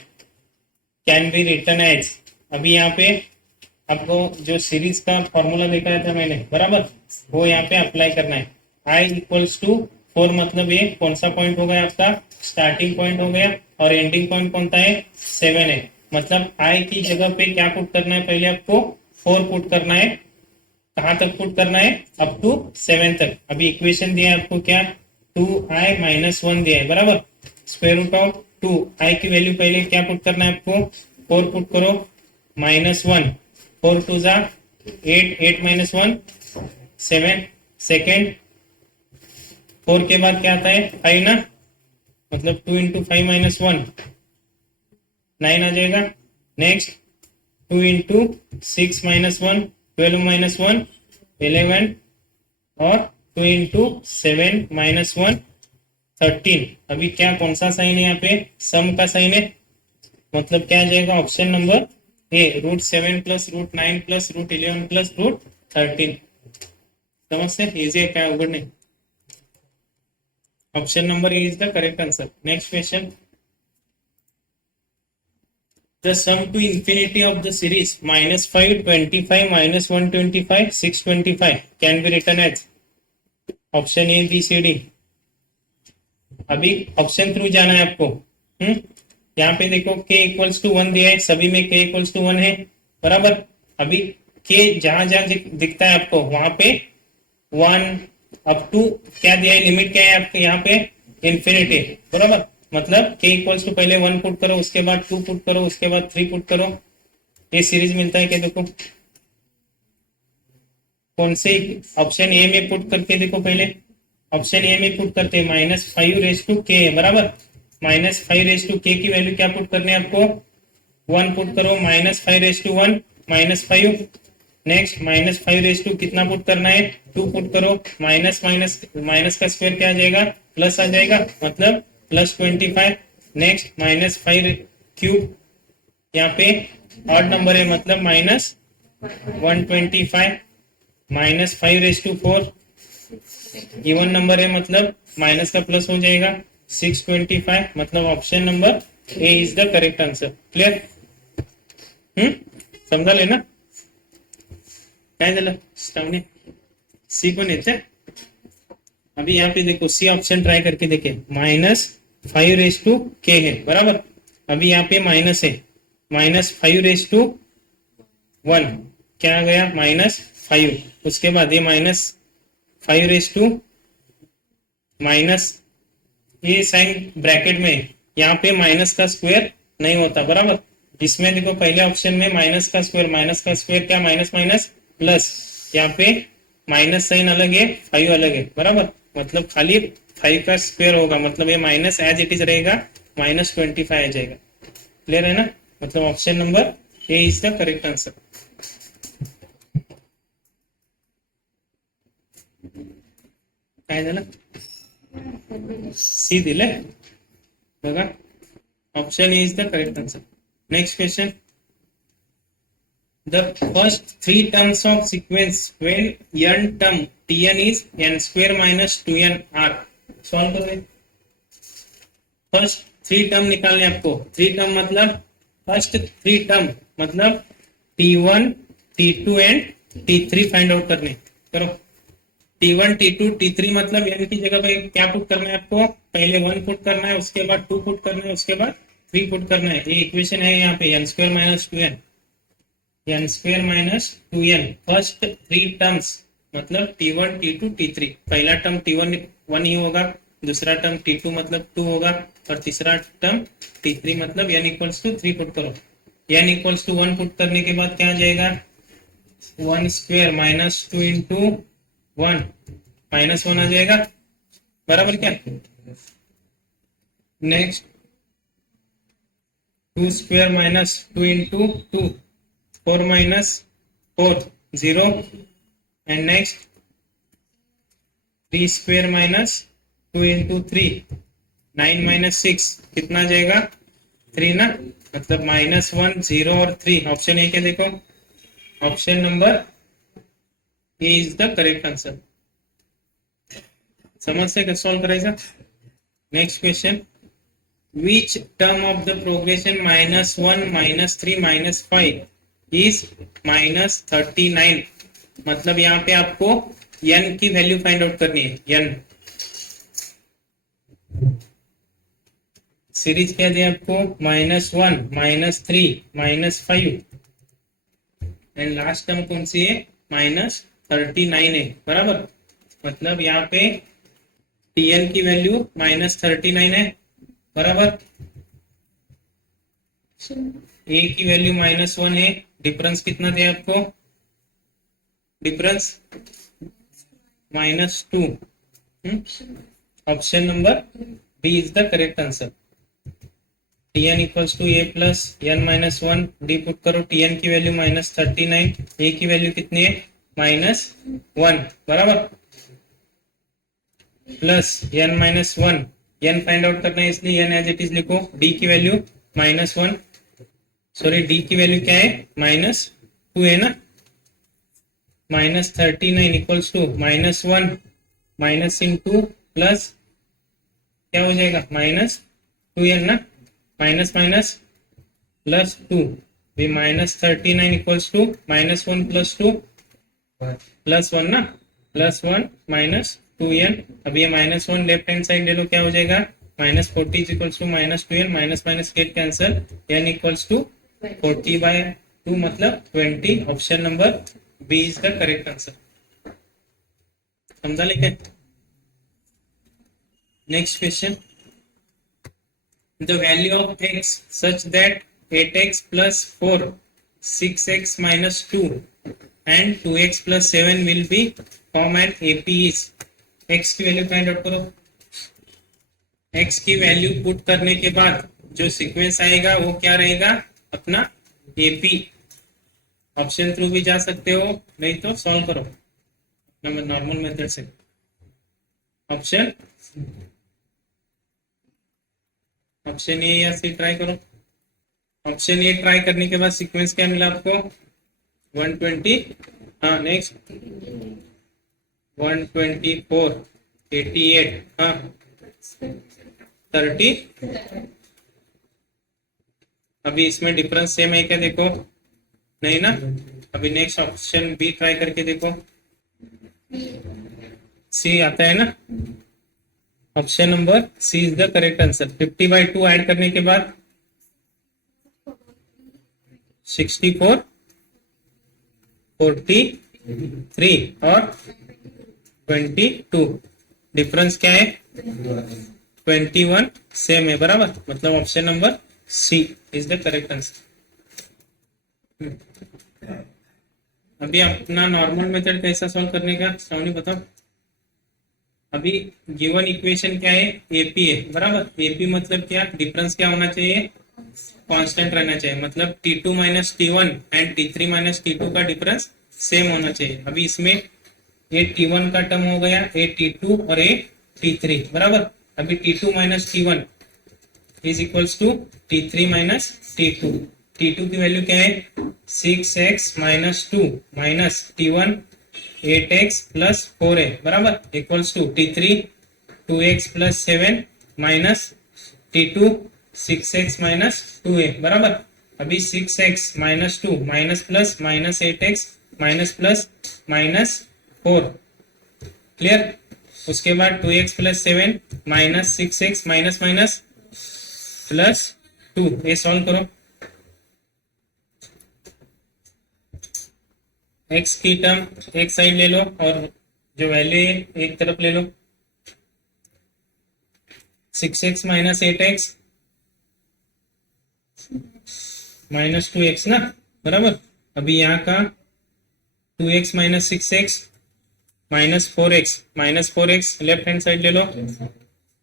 can be written as. अभी यहाँ पे आपको जो सीरीज का फॉर्मूला दिखाया था मैंने बराबर, वो यहाँ पे अप्लाई करना है। i इक्वल्स टू 4 मतलब ये कौन सा पॉइंट हो गया आपका, स्टार्टिंग पॉइंट हो गया, और एंडिंग पॉइंट कौन सा है, 7 है। मतलब i की जगह पे क्या पुट करना है, पहले आपको 4 पुट करना है, कहां तक पुट करना है, अप टू 7 तक। अभी इक्वेशन दिया है आपको क्या, 2i-1 दिया है बराबर, स्क्वायर रूट ऑफ 2 i की वैल्यू पहले क्या पुट करना है आपको, 4 पुट करो, -1 4 2 जा 8, 8-1 7, सेकेंड 4 के बाद क्या आता है 5 ना, मतलब 2 इंटू 5-1 9 आ जाएगा। नेक्स्ट 2 इंटू 6-1 12-1 11, और 2 इंटू 7-1 13। अभी क्या कौन सा साइन है यहाँ पे, सम का साइन है, मतलब क्या आ जाएगा ऑप्शन नंबर ए, √7 प्लस √9 प्लस √11 प्लस √13। समझते इजी है, क्या उगड़ नहीं। Option number A is the correct answer. Next question, the sum to infinity of the series -5 25 -125 625 can be written as option A B C D. अभी ऑप्शन थ्रू जाना है आपको। यहाँ पे देखो k इक्वल्स टू 1 दिया है, सभी में k इक्वल्स टू 1 है बराबर। अभी k जहां जहां दिखता है आपको वहां पे 1 अप टू क्या दिया है, लिमिट क्या है आपके यहाँ पे, इन्फिनिटी बराबर। मतलब k इक्वल्स टू पहले 1 पुट करो, उसके बाद 2 पुट करो, उसके बाद 3 पुट करो, ये सीरीज मिलता है क्या, देखो कौन से ऑप्शन ए में पुट करके, देखो पहले ऑप्शन ए में पुट करते हैं -5 है बराबर। -5 की वैल्यू क्या पुट करनी है आपको, 1 पुट करो, -5 -5। नेक्स्ट -5 कितना पुट करना है, 2 पुट करो, माइनस माइनस माइनस का स्क्वायर क्या आ जाएगा, प्लस आ जाएगा, मतलब +25। नेक्स्ट -5 यहाँ पे ऑड नंबर है, मतलब -125। -5 इवन नंबर है, मतलब माइनस का प्लस हो जाएगा, 625। मतलब option number A is the correct answer. Clear? समजा लेना काय झालं श्रावणी, सी पण येते। अभी यहाँ पे देखो सी ऑप्शन ट्राई करके देखे, -5 है बराबर। अभी यहाँ पे माइनस है, -5 क्या आ गया, -5। उसके बाद ये -5 माइनस, ये साइन ब्रैकेट में, यहाँ पे माइनस का स्क्वायर नहीं होता बराबर। इसमें देखो पहले ऑप्शन में माइनस का स्क्वायर क्या, माइनस माइनस प्लस, यहाँ पे माइनस साइन अलग है, 5 अलग है बराबर। मतलब खाली 5 का स्क्वायर होगा, मतलब ये माइनस एज इट इज रहेगा, -25 आ जाएगा। क्लियर है ना? मतलब option number A is the correct answer. काय झालं, सी दिले बघा, option A is the correct answer. Next question, the first 3 terms of sequence when n term tn is n² - 2n r। Solve करो। फर्स्ट 3 टर्म निकालने आपको। 3 टर्म मतलब फर्स्ट 3 टर्म मतलब t1 t2 and t3 find out करने। करो t1 t2 t3 मतलब n की जगह पे क्या पुट करना है आपको, पहले 1 पुट करना है, उसके बाद 2 पुट करना है, उसके बाद 3 पुट करना है। ये इक्वेशन है यहाँ पे n² - 2n, n² - 2n। First 3 terms मतलब t1 t2 t3। पहला टर्म t1 1 ही होगा, दूसरा टर्म t2 मतलब 2 होगा, और तीसरा टर्म t3 मतलब n = 3 पुट करो। n = 1 पुट करने के बाद क्या आ जाएगा, 1² - 2 × 1 -1 आ जाएगा बराबर क्या। नेक्स्ट 2² - 2 × 2 4 - 4 0। एंड नेक्स्ट 3² - 2 × 3 9 - 6 कितना आ जाएगा, 3 ना, मतलब -1 0 और 3। ऑप्शन ए के देखो, option number A is the correct answer. समझते कसं सॉल्व करायचं। Next question, which term of the progression -1 -3 -5 is -39। मतलब यहाँ पे आपको n की वैल्यू फाइंड आउट करनी है। n सीरीज क्या दिया आपको, -1 -3 -5 एंड लास्ट टर्म कौन सी है, -39 है बराबर। मतलब यहाँ पे tn की वैल्यू -39 है बराबर, ए की वैल्यू -1 है। डिफरेंस कितना दिया आपको, difference -2। Option number B is the correct answer. tn = a + n - 1 d put करो, tn की वैल्यू -39, a की वैल्यू कितनी है, -1 बराबर, plus n - 1, n find out करना है इसलिए n एज इट इज लिखो। d की वैल्यू -1, सॉरी d की वैल्यू क्या है, -2 है ना। -39 = -1 माइनस इंटू प्लस क्या हो जाएगा, -2n ना, माइनस माइनस +2 भी -39 = -1 + 2 +1 ना, +1 -2n। अब ये -1 लेफ्ट हैंड साइड ले लो, क्या हो जाएगा, -40 = -2n, minus minus get cancel, n = 40/2 मतलब 20। Option number B is the correct answer. समझा लेके। Next question, the value of x such that 8x + 4 6x minus 2 and 2x plus 7 will be form and AP is x की वैल्यू फाइंड आउट करो। x की वैल्यू पुट करने के बाद जो सीक्वेंस आएगा वो क्या रहेगा अपना AP। ऑप्शन थ्रू भी जा सकते हो, नहीं तो सॉल्व करो नॉर्मल मेथड से। ऑप्शन ए या सी ट्राई करो। ऑप्शन ए ट्राई करने के बाद सीक्वेंस क्या मिला आपको 120, हाँ नेक्स्ट 124, 88, हाँ 30। अभी इसमें डिफरेंस सेम है क्या देखो, नहीं ना। अभी नेक्स्ट ऑप्शन बी ट्राई करके देखो, सी आता है ना। Option number C is the correct answer. 50/2 add करने के बाद 64, 43 और 22। डिफरेंस क्या है 21, सेम है बराबर, मतलब option number C is the correct answer. अभी अपना नॉर्मल मेथड कैसा सॉल्व करने का श्रावणी बताओ। अभी गिवन इक्वेशन क्या है एपी है बराबर। एपी मतलब क्या, डिफरेंस क्या होना चाहिए कांस्टेंट रहना चाहिए, मतलब T2 minus T1 and T3 minus T2 का डिफरेंस सेम होना चाहिए। अभी इसमें ये T1 का टर्म हो गया, ये T2 और ये T3 बराबर। अभी T2 minus T1 is equals to T3 minus T2। T2 की वैल्यू क्या है 6x minus 2 minus T1 8x plus 4 है बराबर, equals to T3 2x plus 7 minus T2 6x minus 2 है बराबर। अभी 6x minus 2 minus plus minus 8x minus plus minus 4, clear. उसके बाद 2x plus 7 minus 6x minus minus plus 2, ये सॉल्व करो। x की टर्म एक साइड ले लो और जो वैल्यू है एक तरफ ले लो। 6x minus 8x minus 2x ना बराबर। अभी यहाँ का 2x minus 6x minus 4x left hand side ले लो,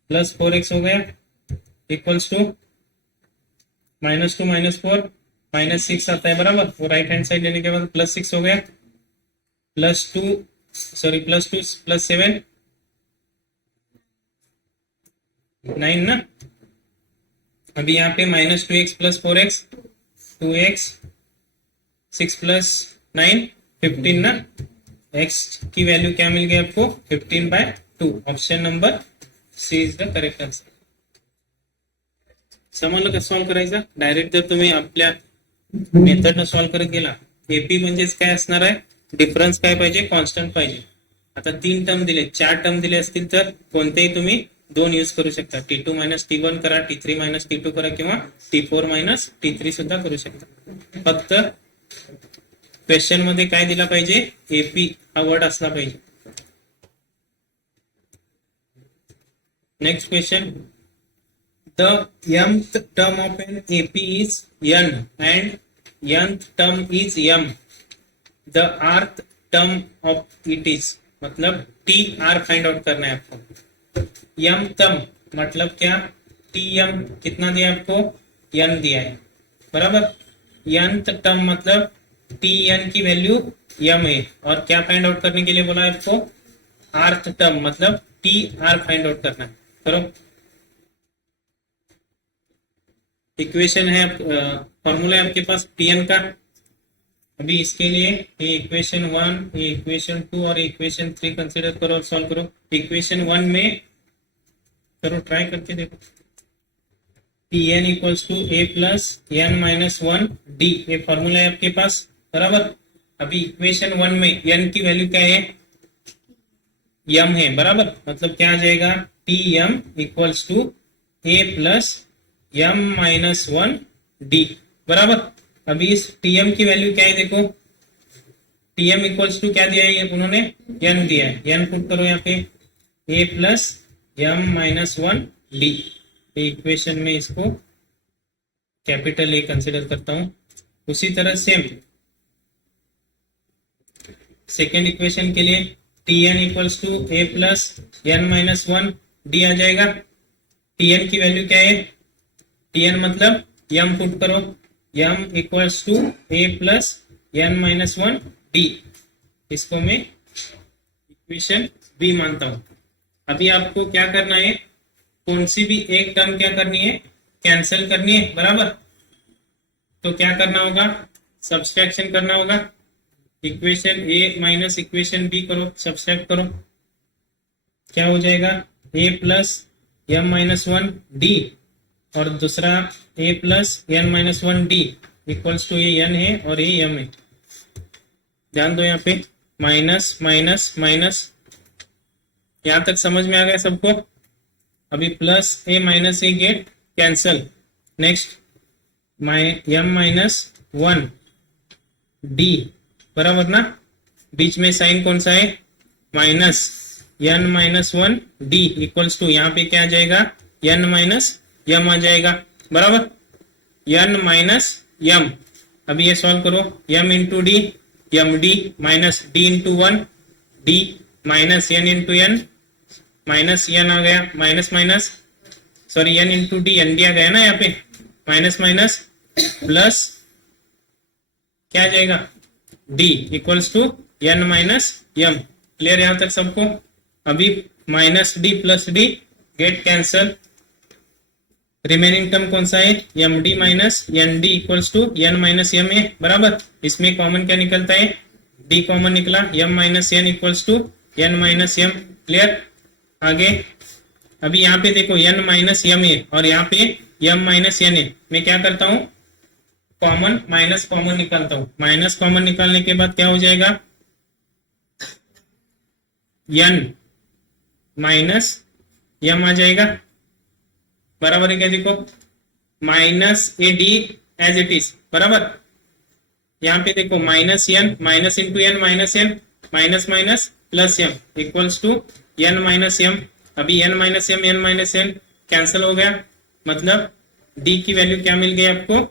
प्लस 4x हो गया, equals to minus 2 minus 4 minus 6 आता है बराबर। वो राइट हैंड साइड लेने के बाद प्लस 6 हो गया, प्लस 2 प्लस 7 9 ना। अभी यहाँ पे minus 2x plus 4x 2x 6 plus 9 15 ना। x की वैल्यू क्या मिल गई आपको 15/2। Option number C is the correct answer. समजलं का सॉल्व करायचं डायरेक्ट। जर तुम्ही आपल्या मेथड न सॉल्व करत गेला, एपी म्हणजेच काय असणार आहे, डिफरन्स काय पाहिजे कॉन्स्टंट पाहिजे। आता 3 टर्म दिले, 4 टर्म दिले असतील तर कोणतेही तुम्ही 2 यूज करू शकता। T2 माइनस T1 करा, T3 माइनस T2 करा किंवा T4 माइनस T3 सुद्धा करू शकता। फक्त क्वेश्चन मध्ये काय दिला पाहिजे एपी हा वर्ड असला पाहिजे। Next question, the mth term of an AP is n and nth term is m, the rth term of it is, मतलब TR फाइंड आउट करना है आपको। m term मतलब क्या, TM कितना दिया आपको n दिया है बराबर। nth term मतलब TN की वैल्यू m है, और क्या फाइंड आउट करने के लिए बोला है आपको rth term मतलब TR फाइंड आउट करना है। करो, इक्वेशन है फॉर्मूला है आपके पास Tn का। अभी इसके लिए ये इक्वेशन 1, ये इक्वेशन 2 और इक्वेशन 3 कंसीडर करो और सॉल्व करो। इक्वेशन 1 में करो, ट्राई करके देखो। Tn equals to a plus n minus 1 d, ये फॉर्मूला है आपके पास बराबर। अभी इक्वेशन 1 में n की वैल्यू क्या है m है बराबर, मतलब क्या आ जाएगा Tm equals to a plus m minus 1 d बराबर। अभी इस Tm की वैल्यू क्या है देखो, Tm इक्वल्स टू क्या दिया है उन्होंने n दिया है, n पुट करो यहाँ पे a plus m minus 1 d। Equation में इसको कैपिटल A कंसिडर करता हूं। उसी तरह सेम सेकेंड इक्वेशन के लिए Tn equals to A plus n minus one D आ जाएगा। Tn की वैल्यू क्या है? Tn मतलब m पुट करो, m equals to A plus n minus one D. इसको मैं इक्वेशन बी मानता हूं। अभी आपको क्या करना है, कौन सी भी एक टर्म क्या करनी है, कैंसिल करनी है, बराबर। तो क्या करना होगा, सब्सट्रैक्शन करना होगा। Equation A minus equation B करो, सब्सट्रैक्ट करो, क्या हो जाएगा, A plus M minus one D और दूसरा A plus n minus one D equals to, ये एन है और ये एम है। ध्यान दो यहाँ पे माइनस माइनस माइनस, यहां तक समझ में आ गया सबको। अभी plus A minus A get cancel. Next M minus one D, बराबर ना। बीच में साइन कौन सा है, minus n minus one D equals to, यहाँ पे क्या आ जाएगा, एन माइनस एम आ जाएगा, बराबर। एन माइनस एम, अभी ये सॉल्व करो, M into D M D minus D into one D minus n into n minus n आ गया, minus minus sorry n into D n D आ गया ना यहाँ पे, माइनस माइनस प्लस क्या आ जाएगा, d equals to n minus m. Clear यहां तक सबको। अभी minus d plus d get cancel, remaining term कौन सा है, m D minus n d equals to n minus m है, बराबर। इसमें कॉमन क्या निकलता है, डी कॉमन निकला, m minus n equals to n minus m. Clear. आगे अभी यहाँ पे देखो एन माइनस एम है और यहाँ पे एम माइनस एन है। मैं क्या करता हूँ, कॉमन माइनस कॉमन निकालता हूं। माइनस कॉमन निकालने के बाद क्या हो जाएगा, एन माइनस एम आ जाएगा, बराबर है क्या, देखो minus a d as it is, बराबर। यहाँ पे देखो minus n minus into n minus n minus minus plus m equals to n minus m. अभी एन माइनस एन कैंसिल हो गया, मतलब डी की वैल्यू क्या मिल गई आपको,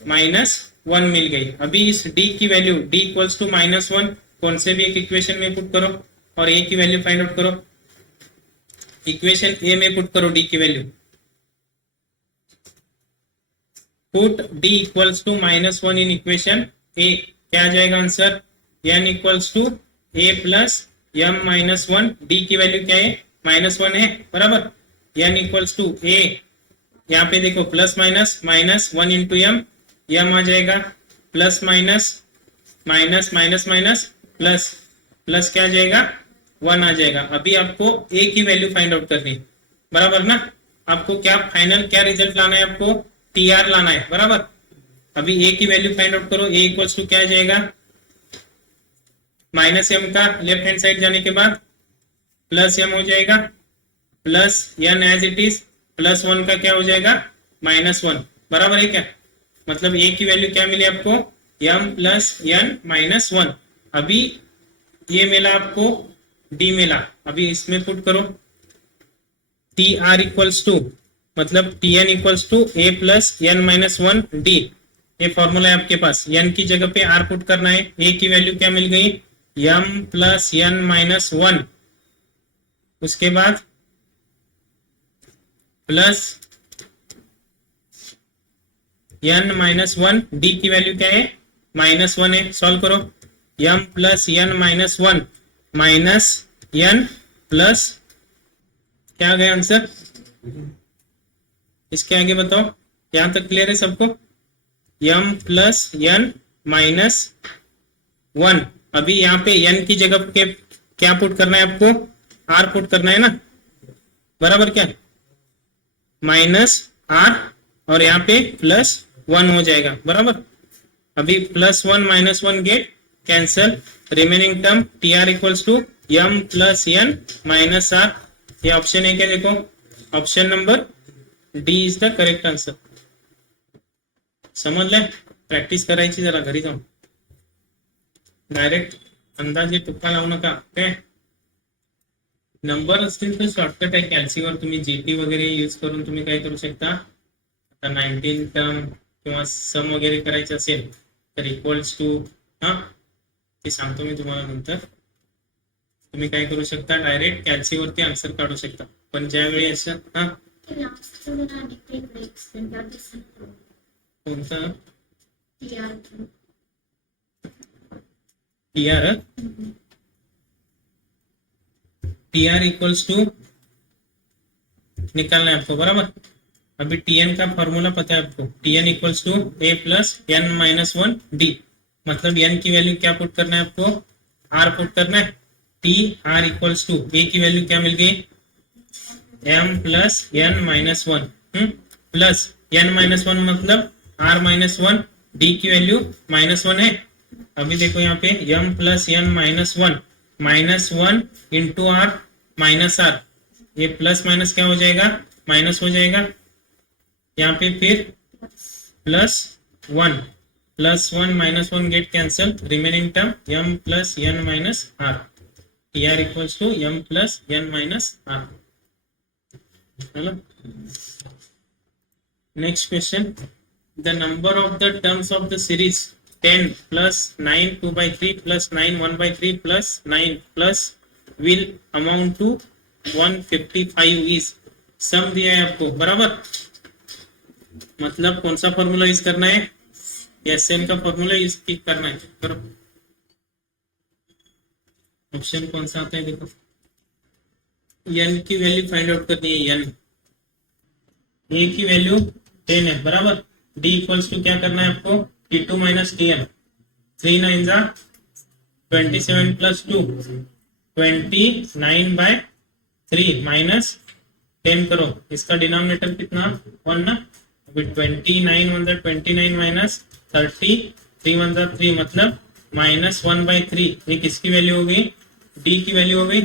माइनस वन मिल गई। अभी इस डी की value d equals to minus one कौन से भी एक इक्वेशन में पुट करो और ए की वैल्यू फाइंड आउट करो। इक्वेशन ए में पुट करो डी की वैल्यू, put D equals to minus one in equation A. क्या आ जाएगा answer, n equals to A plus M minus one, D की वैल्यू क्या है, माइनस वन है, बराबर। एन इक्वल्स टू ए, यहाँ पे देखो plus minus minus one into M, M आ जाएगा, plus minus minus minus minus plus plus क्या आ जाएगा, वन आ जाएगा। अभी आपको ए की वैल्यू फाइंड आउट करनी है, बराबर ना। आपको क्या फाइनल क्या रिजल्ट लाना है, आपको टी आर लाना है, बराबर। अभी ए की वैल्यू फाइंड आउट करो, ए इक्वल्स टू क्या आ जाएगा, माइनस एम का लेफ्ट हैंड साइड जाने के बाद प्लस एम हो जाएगा, plus n as it is, plus one का क्या हो जाएगा, माइनस वन, बराबर है क्या। मतलब ए की वैल्यू क्या मिली आपको, m plus n minus one. अभी ये मिला आपको, डी मिला, अभी इसमें पुट करो, टी आर इक्वल्स टू, मतलब T n equals to A plus n minus one d. ये फॉर्मूला है आपके पास, एन की जगह पे आर पुट करना है। ए की वैल्यू क्या मिल गई, m plus n minus one, उसके बाद plus n minus one, D की वैल्यू क्या है, माइनस वन है। सॉल्व करो, m plus n minus one minus n plus क्या आ गया आंसर, इसके आगे बताओ, यहां तक क्लियर है सबको। M plus n minus one, अभी यहाँ पे एन की जगह पे क्या पुट करना है आपको, आर पुट करना है ना, बराबर क्या, माइनस आर और यहाँ पे प्लस वन हो जाएगा, बराबर। अभी plus one minus one get cancel, remaining term T r equals to m plus n minus r. ये ऑप्शन है क्या, देखो option number D is the correct answer. समझ ले, प्रॅक्टिस करायची जरा घरी जाऊन, डायरेक्ट अंदाजे तुक्का लावू नका। काय नंबर असतील तर शॉर्टकट आहे, कॅल्सीवर तुम्ही जीटी वगैरे यूज करून तुम्ही काय करू शकता। आता 19 टर्म किंवा सम वगैरे करायचे असेल तर इक्वल्स टू हा ते सांगतो मी तुम्हाला नंतर. तुम्ही काय करू शकता, डायरेक्ट कॅल्सीवरती आन्सर काढू शकता. पण ज्यावेळी असं हा कोणतं टीआर टीआर इक्वल्स टू निकालना है आपको, बराबर. अभी टीएन का फॉर्मूला पता है आपको, T n equals to A plus n minus one d. मतलब एन की वैल्यू क्या पुट करना है आपको, आर पुट करना है. T r equals to a की वैल्यू क्या मिल गई, m plus n minus one plus n minus one मतलब आर माइनस वन, डी की वैल्यू माइनस वन है. अभी देखो यहाँ पे m plus n minus one into r minus r, ये प्लस माइनस क्या हो जाएगा, माइनस हो जाएगा. यहाँ पे फिर plus one minus one get cancel, remaining term m plus n minus r. T r equals to m plus n minus r. Hello, next question. The number of the terms of the series 10 plus 9 2 by 3 plus 9 1 by 3 plus 9 plus will amount to 155 is. सम दिया है आपको, बराबर. मतलब कौन सा फॉर्मूला यूज करना है, एसएन का फॉर्मूला यूज करना है. बराबर. ऑप्शन कौन सा आता है, देखो एन की वैल्यू फाइंड आउट करनी है. एन ए की वैल्यू 10 है, बराबर. डी इक्वल्स टू क्या करना है आपको, T2 minus Tn. 3 9 जा 27 plus 2 29 by 3 minus 10 करो. इसका डिनोमिनेटर कितना, 1 ना. अभी 29 1 29 minus 30 3 1 3 मतलब माइनस 1 by 3. ये किसकी वैल्यू हो गई, डी की वैल्यू हो गई.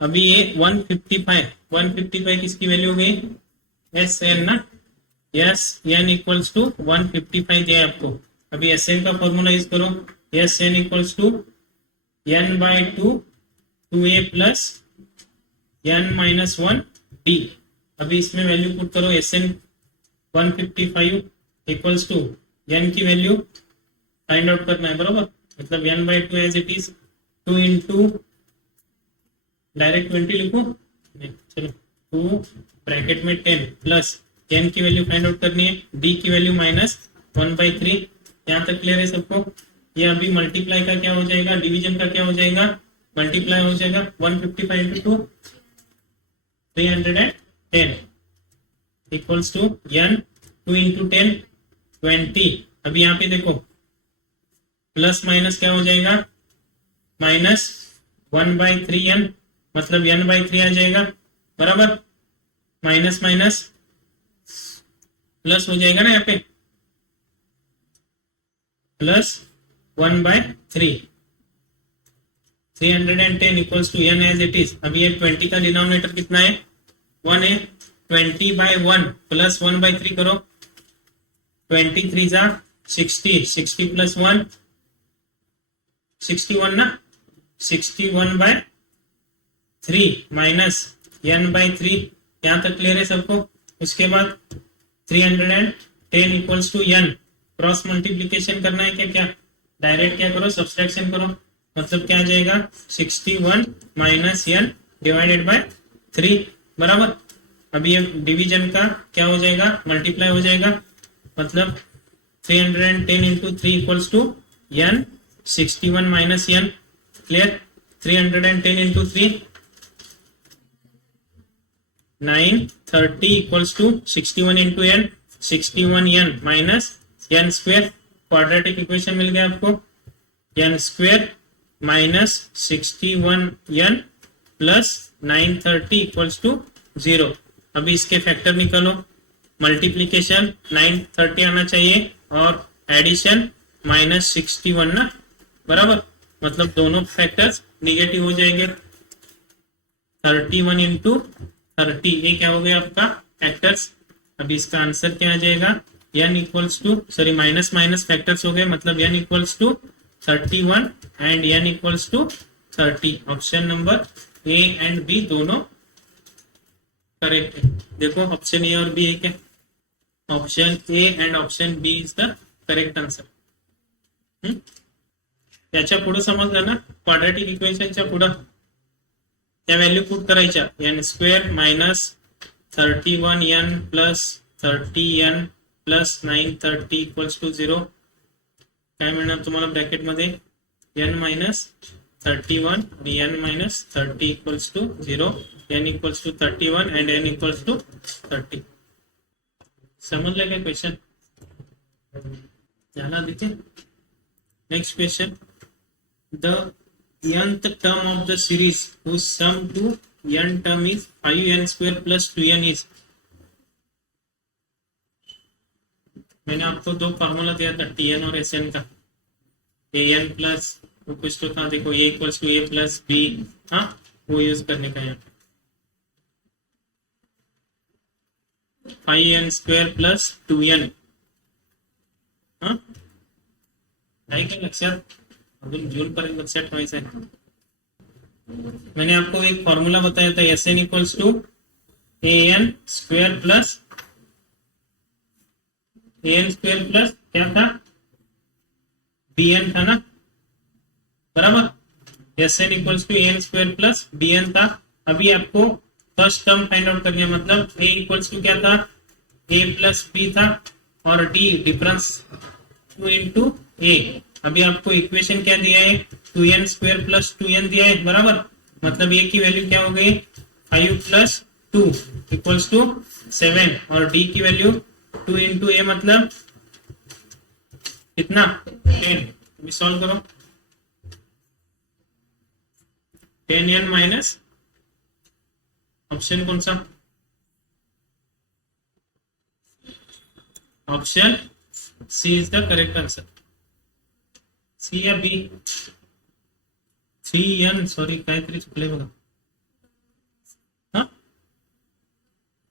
अभी ये 155 किसकी वैल्यू हो गई, एस एन ना. यस एन इक्वल्स टू 155 दिया आपको. अभी एस एन का फॉर्मूला यूज करो. S n equals to n by two A plus n minus one d. अभी इसमें वैल्यू पुट करो. S n 155 equals to n की वैल्यू फाइंड आउट करना है, बराबर. मतलब n by two as it is 2 into direct 20 लिखो, चलो 2 ब्रैकेट में 10 प्लस एन की वैल्यू फाइंड आउट करनी है, डी की वैल्यू माइनस 1/3. यहाँ तक क्लियर है सबको. ये अभी मल्टीप्लाई का क्या हो जाएगा, डिवीजन का क्या हो जाएगा, मल्टीप्लाई हो जाएगा. 155 into 2 310 equals to n 2 into 10 20. अभी यहाँ पे देखो प्लस माइनस क्या हो जाएगा, माइनस 1/3 एन मतलब n/3 आ जाएगा, बराबर. माइनस माइनस प्लस हो जाएगा ना, यहाँ पे plus 1/3. 310 equals to n as it is. अभी ये 20 का डिनोमिनेटर कितना है, 1 है. 20/1 प्लस 1/3 करो. 23 जा 60 प्लस 1 61 ना. 61/3 माइनस n/3. यहाँ तक क्लियर है सबको. उसके बाद 310 equals to n. Cross multiplication करना है क्या, डायरेक्ट क्या करो, सब्सट्रैक्शन करो. मतलब क्या आ जाएगा, 61 माइनस एन डिवाइडेड बाय 3, बराबर. अभी ये डिवीजन का क्या हो जाएगा, मल्टीप्लाई हो जाएगा. मतलब 310 into 3 equals to n 61 minus n. Clear. 310 into 3 930 equals to 61 into n 61 n minus n square. Quadratic equation मिल गया आपको. N square minus 61 n plus 930 equals to 0. अभी इसके फैक्टर निकालो. मल्टीप्लीकेशन 930 आना चाहिए और एडिशन माइनस 61 ना, बराबर. मतलब दोनों फैक्टर्स निगेटिव हो जाएंगे. 31 इंटू 30 ये क्या हो गया आपका फैक्टर्स. अभी इसका आंसर क्या आ जाएगा, n equals to sorry minus minus factors हो गए. मतलब n equals to 31 and n equals to 30. Option number A and B दोनों करेक्ट है. देखो ऑप्शन ए और बी है क्या, option A and option B is the correct answer. याच्या पुढे समजलं ना, क्वाड्रॅटिक इक्वेशनच्या पुढं त्या व्हॅल्यू पुट करायच्या. N square minus 31n plus 30n plus 930 equals to 0. काय मिळणार तुम्हाला ब्रॅकेटमध्ये? n मायनस 31 आणि n minus 30 equals to 0. n equals to 31 and n equals to 30. समजलं काय क्वेश्चन? झाला तिथे. Next question. The nth term of the series whose sum to n term is 5n square plus 2n is. मैंने आपको दो फॉर्मूला दिया था tn और sn का. an प्लस कुछ तो था, देखो a equals to a plus b. हाँ, वो यूज करने का है. 5n square plus 2n. हाँ, नाही का लक्षात? अजून जून पर्यंत लक्षात ठेवायचं आहे. मैंने आपको एक फॉर्मूला बताया था S N equals to an square plus क्या था? bn था ना, बराबर. S N equals to an square plus bn था. अभी आपको फर्स्ट टर्म फाइंड आउट करनी है. मतलब a इक्वल्स टू क्या था? a प्लस b था और d डिफरेंस 2 इंटू a. अभी आपको इक्वेशन क्या दिया है? 2n स्क्वेयर प्लस 2n दिया है, बराबर. मतलब a की वैल्यू क्या हो गई? 5 प्लस 2 इक्वल्स टू 7 और d की वैल्यू 2 इंटू a मतलब कितना? 10. अभी सॉल्व करो. 10n माइनस ऑप्शन कौन सा? Option C is the correct answer. C या बी? 3n, सॉरी काहीतरी चुकले बघा. हा,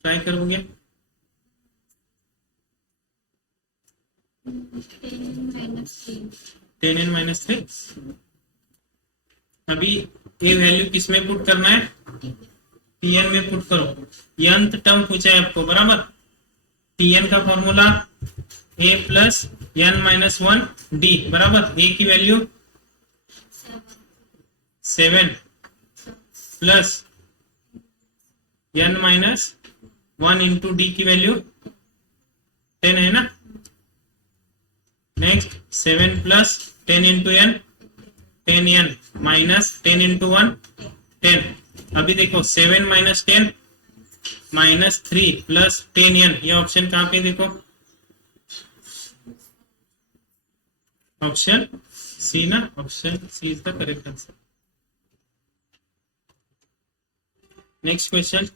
ट्राय कर बघूया. 10n minus 3. अभी ये वैल्यू किस में पुट करना है? tn में पुट करो. nth टर्म पूछा है आपको, बराबर. tn का formula a plus n minus 1 d, बराबर. a की value 7 plus n minus 1 into d की वैल्यू 10 है ना. Next 7 plus 10 into n, 10n minus 10 into 1 10. अभी देखो 7 माइनस 10 माइनस 3 प्लस 10n. ये ऑप्शन कहां पे? देखो ऑप्शन सी ना. Option C is the correct answer. Next question.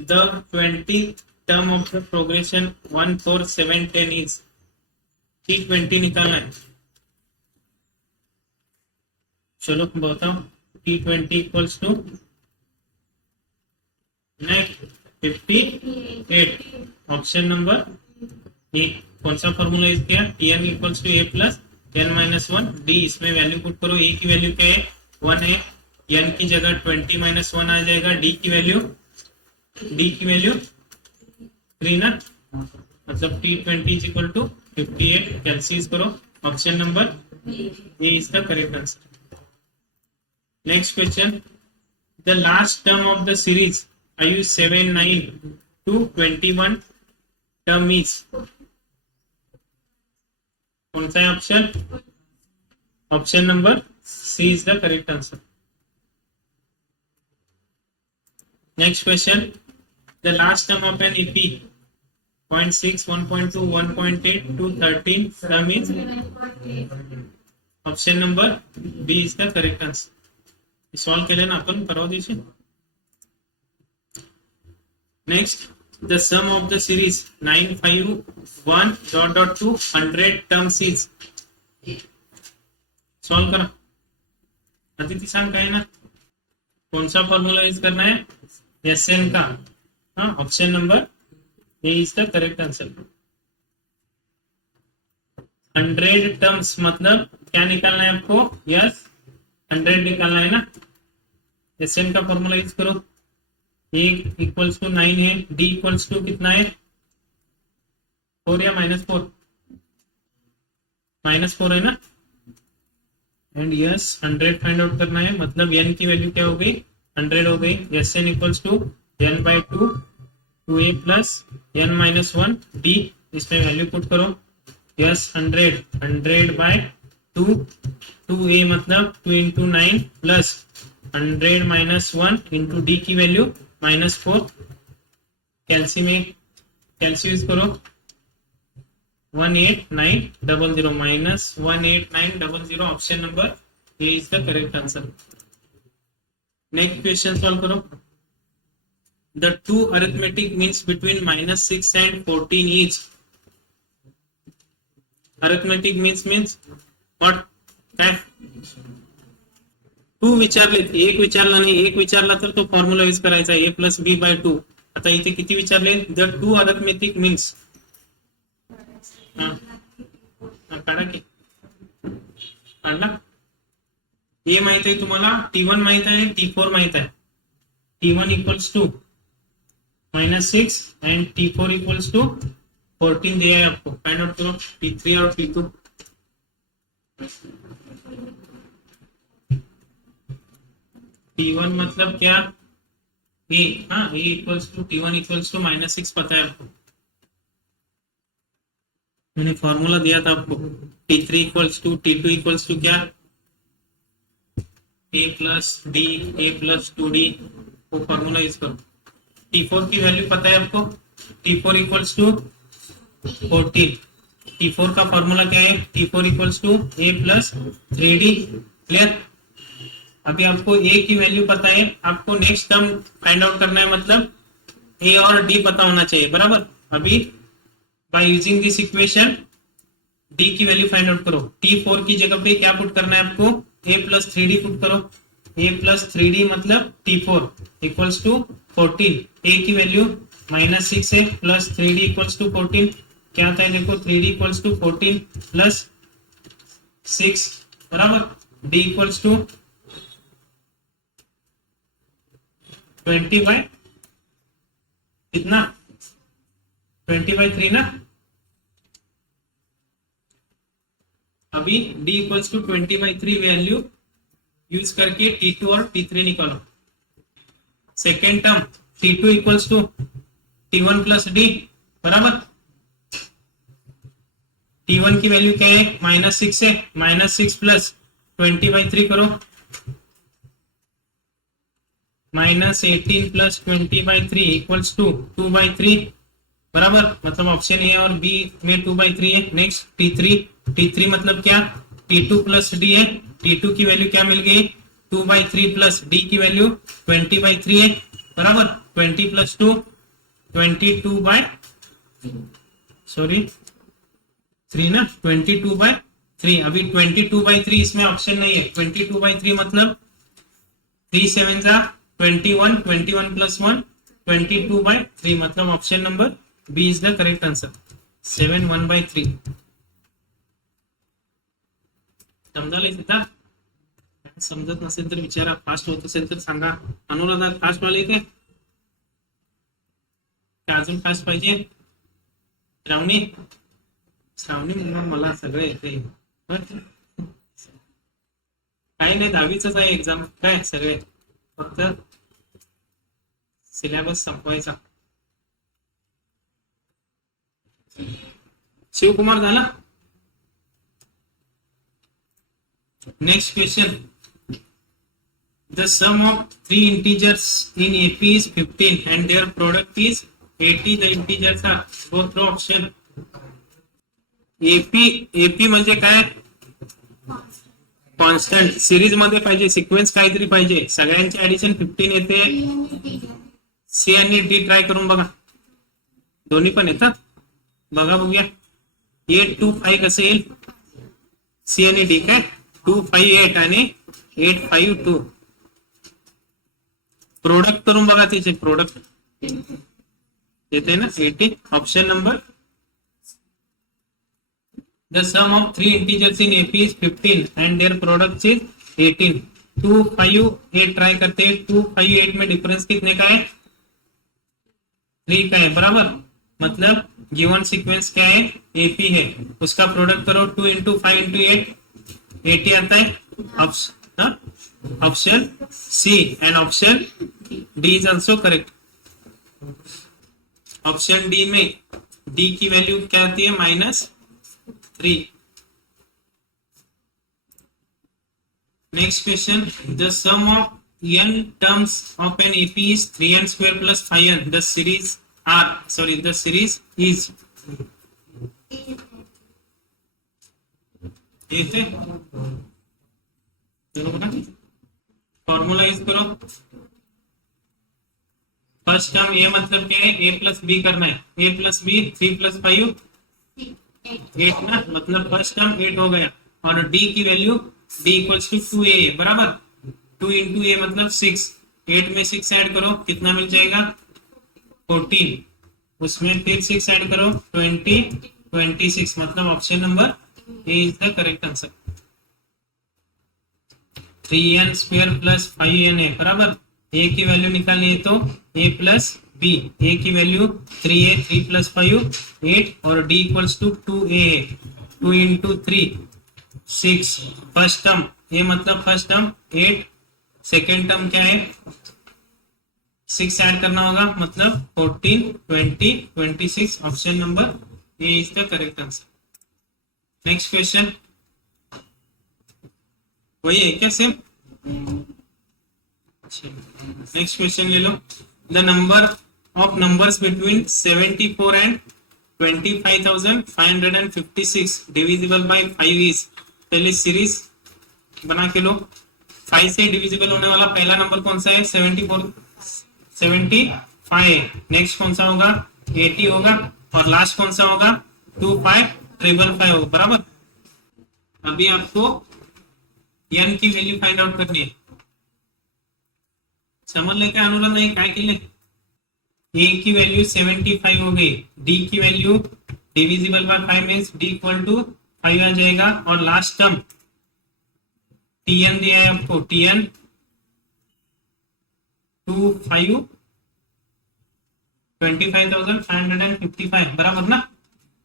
The 20th term of the progression 1 4 7 10 इज. T20 निकालना है. चलो बताओ. T20 equals to next 58. Option number A. कौन सा फॉर्मूला यूज किया? tn equals to a plus n minus 1 d. इसमें वैल्यू पुट करो. a की वैल्यू क्या है? 1 है. n की जगह 20 माइनस 1 आ जाएगा. d की वैल्यू 3 ना. मतलब T20 is equal to 58. Cancel करो. Option number A is the correct answer. Next question. The last term of the series आयु 7 9 to 21 टर्म इज. कौन सा है option? Option number C is the correct answer. Next question. The last term of an AP 0.6 1.2 1.8 to 13 term is. Option number B is the correct answer. Solve केले ना आपण परवा दिवशी. Next. The sum of the series 9 5 1 dot dot to 100 terms is. Solve करा. अदिति सांग काय ना. कौन सा फॉर्मूला यूज करना है? एस एन का. हाँ, option number A is the correct answer. 100 terms मतलब क्या निकालना है आपको? यस, 100 निकालना है ना. एस एन का फॉर्मूला यूज करो. ए इक्वल्स टू 9 है. डी इक्वल्स टू कितना है? 4 या -4? -4 है ना, एंड यस 100 फाइंड आउट करना है, मतलब n की वैल्यू क्या हो गई, 100 हो गई। S N equals to n/2 2a plus n-1 d, इसमें वैल्यू पुट करो। यस 100 by 2a मतलब 2 into 9 प्लस 100 - 1 into d की वैल्यू -4। कैल्सी यूज करो, 18900 minus 18900, option number A is the correct answer. Next question solve करो। The two arithmetic means between -6 and 14 is, arithmetic means what, काय टू विचारले, एक विचारला नाही, एक विचारला तर तो फॉर्म्युला यूज करायचा a प्लस b बाय 2। आता इथे किती विचारले, द टू अरिथमेटिक मीन्स, काढा की, काढला। ए माहित आहे तुम्हाला, T1 माहित आहे, T4 माहित आहे। T1 equals to -6 and T4 equals to 14 दिया है आपको, फाइंड आउट करो T3 और T2। T1 मतलब क्या, ए, हाँ, A equals to T1 equals to -6 पता है आपको, मैंने फॉर्मूला दिया था आपको। T3 equals to T2 equals to क्या, a plus D, a plus 2d, वो फॉर्मूला यूज करो। T4 की वैल्यू पता है आपको, T4 इक्वल्स टू 14। T4 का फॉर्मूला क्या है, T4 equals to a plus 3d, clear. अभी आपको a की वैल्यू पता है, आपको नेक्स्ट टर्म फाइंड आउट करना है, मतलब a और d पता होना चाहिए, बराबर। अभी by using this equation d की वैल्यू फाइंड आउट करो। T4 की जगह पे क्या पुट करना है आपको, a प्लस 3d पुट करो। a प्लस 3d मतलब T4 इक्वल्स टू 14, a की वैल्यू -6 है, प्लस 3d इक्वल्स टू 14, क्या आता है देखो, 3d इक्वल्स टू 14 प्लस 6, बराबर। d इक्वल्स टू 20 बाय कितना, 20/3 ना। अभी d equals to 20/3 value use करके T2 और T3 निकालो। Second term T2 equals to T1 plus d, बराबर। T1 की वैल्यू क्या है, -6 है, -6 प्लस 20/3 करो, -18 प्लस 20/3 इक्वल्स टू 2/3, बराबर। मतलब ऑप्शन ए और बी में 2/3 है। नेक्स्ट T3 मतलब क्या, T2 प्लस डी है, T2 की वैल्यू क्या मिल गई, 2/3 प्लस डी की वैल्यू 20/3 है, बराबर। 20 प्लस 2 3 ना, 22/3। अभी 22/3 इसमें ऑप्शन नहीं है, 22/3 मतलब 3 7 जा 21, 21 प्लस 1 22/3, मतलब option number B is the correct answer, 7 1/3। समजायला तिथं, समजत नसेल तर विचारा, फास्ट होत असेल तर सांगा। अनुराधा फास्ट वाले काय, अजून फास्ट पाहिजे, श्रावणी म्हणून मला सगळे येते, काही नाही, 10वीच आहे एक्झाम, काय सगळे फक्त सिलेबस संपवायचा। शिवकुमार झाला। Next question, the sum of three integers in AP is 15 and their product is 80. The integers are, go through option. AP म्हणजे काय, कॉन्स्टंट, सिरीज मध्ये पाहिजे, सिक्वेन्स काहीतरी पाहिजे, सगळ्यांचे ऍडिशन 15 येते। सी आणि डी ट्राय करून बघा, दोन्ही पण येतात, बघूया 8 2 5 कसं येईल, सी आणि डी काय 2 5 8 आणि 8 5 2, प्रोडक्ट करून बघा, त्याचे प्रोडक्ट येते ना 80, option number. The sum of three integers in AP is 15 and their product is 18. 2 5 8 try करते हैं, 2 5 8 में डिफरेंस कितने का है, 3 का है, बराबर। मतलब गिवन सीक्वेंस क्या है, एपी है, उसका प्रोडक्ट करो 2 इंटू 5 इंटू 8, 80 आता है। Option C and option D is also correct. Option D में डी की वैल्यू क्या आती है, -3। Next question, the sum of n terms of an AP is 3n square plus 5n. The series is formula use करो। फर्स्ट टर्म ए मतलब क्या है, a प्लस बी करना है, a प्लस बी 3 प्लस 5 8 ना, मतलब फर्स्ट टर्म 8 हो गया। और d की value d equals to 2a बराबर 2 इंटू ए मतलब 6, 8 में 6 ऐड करो कितना मिल जाएगा 14, उसमें फिर 6 ऐड करो 20, 26, मतलब option number A is the correct answer. 3n square plus 5n है बराबर, ए की वैल्यू निकालनी है तो a प्लस बी, ए की वैल्यू 3a 3 प्लस 5 8 और d equals to 2a 2 into 3 6, first term ये मतलब फर्स्ट टर्म 8, सेकेंड टर्म क्या है 6 ऐड करना होगा मतलब 14, 20, 26, option number A is the correct answer. Next question वही है क्या सेम? नेक्स्ट क्वेश्चन ले लो। The number of numbers between 74 and 25,556 divisible by 5 is, पहले सीरीज बना के लो। 5 से डिविजिबल होने वाला पहला नंबर कौन सा है, 75, नेक्स्ट कौन सा होगा 80 होगा, और लास्ट कौन सा होगा 25,555 होगा बराबर। अभी आपको n की वैल्यू फाइंड आउट करनी है, समझ लेके अनुराग नहीं काय के लिए। a की वैल्यू 75 हो गई, d की value divisible by 5 means d equal to 5 आ जाएगा, और लास्ट टर्म tn दिया है आपको, tn 25,555 बराबर ना।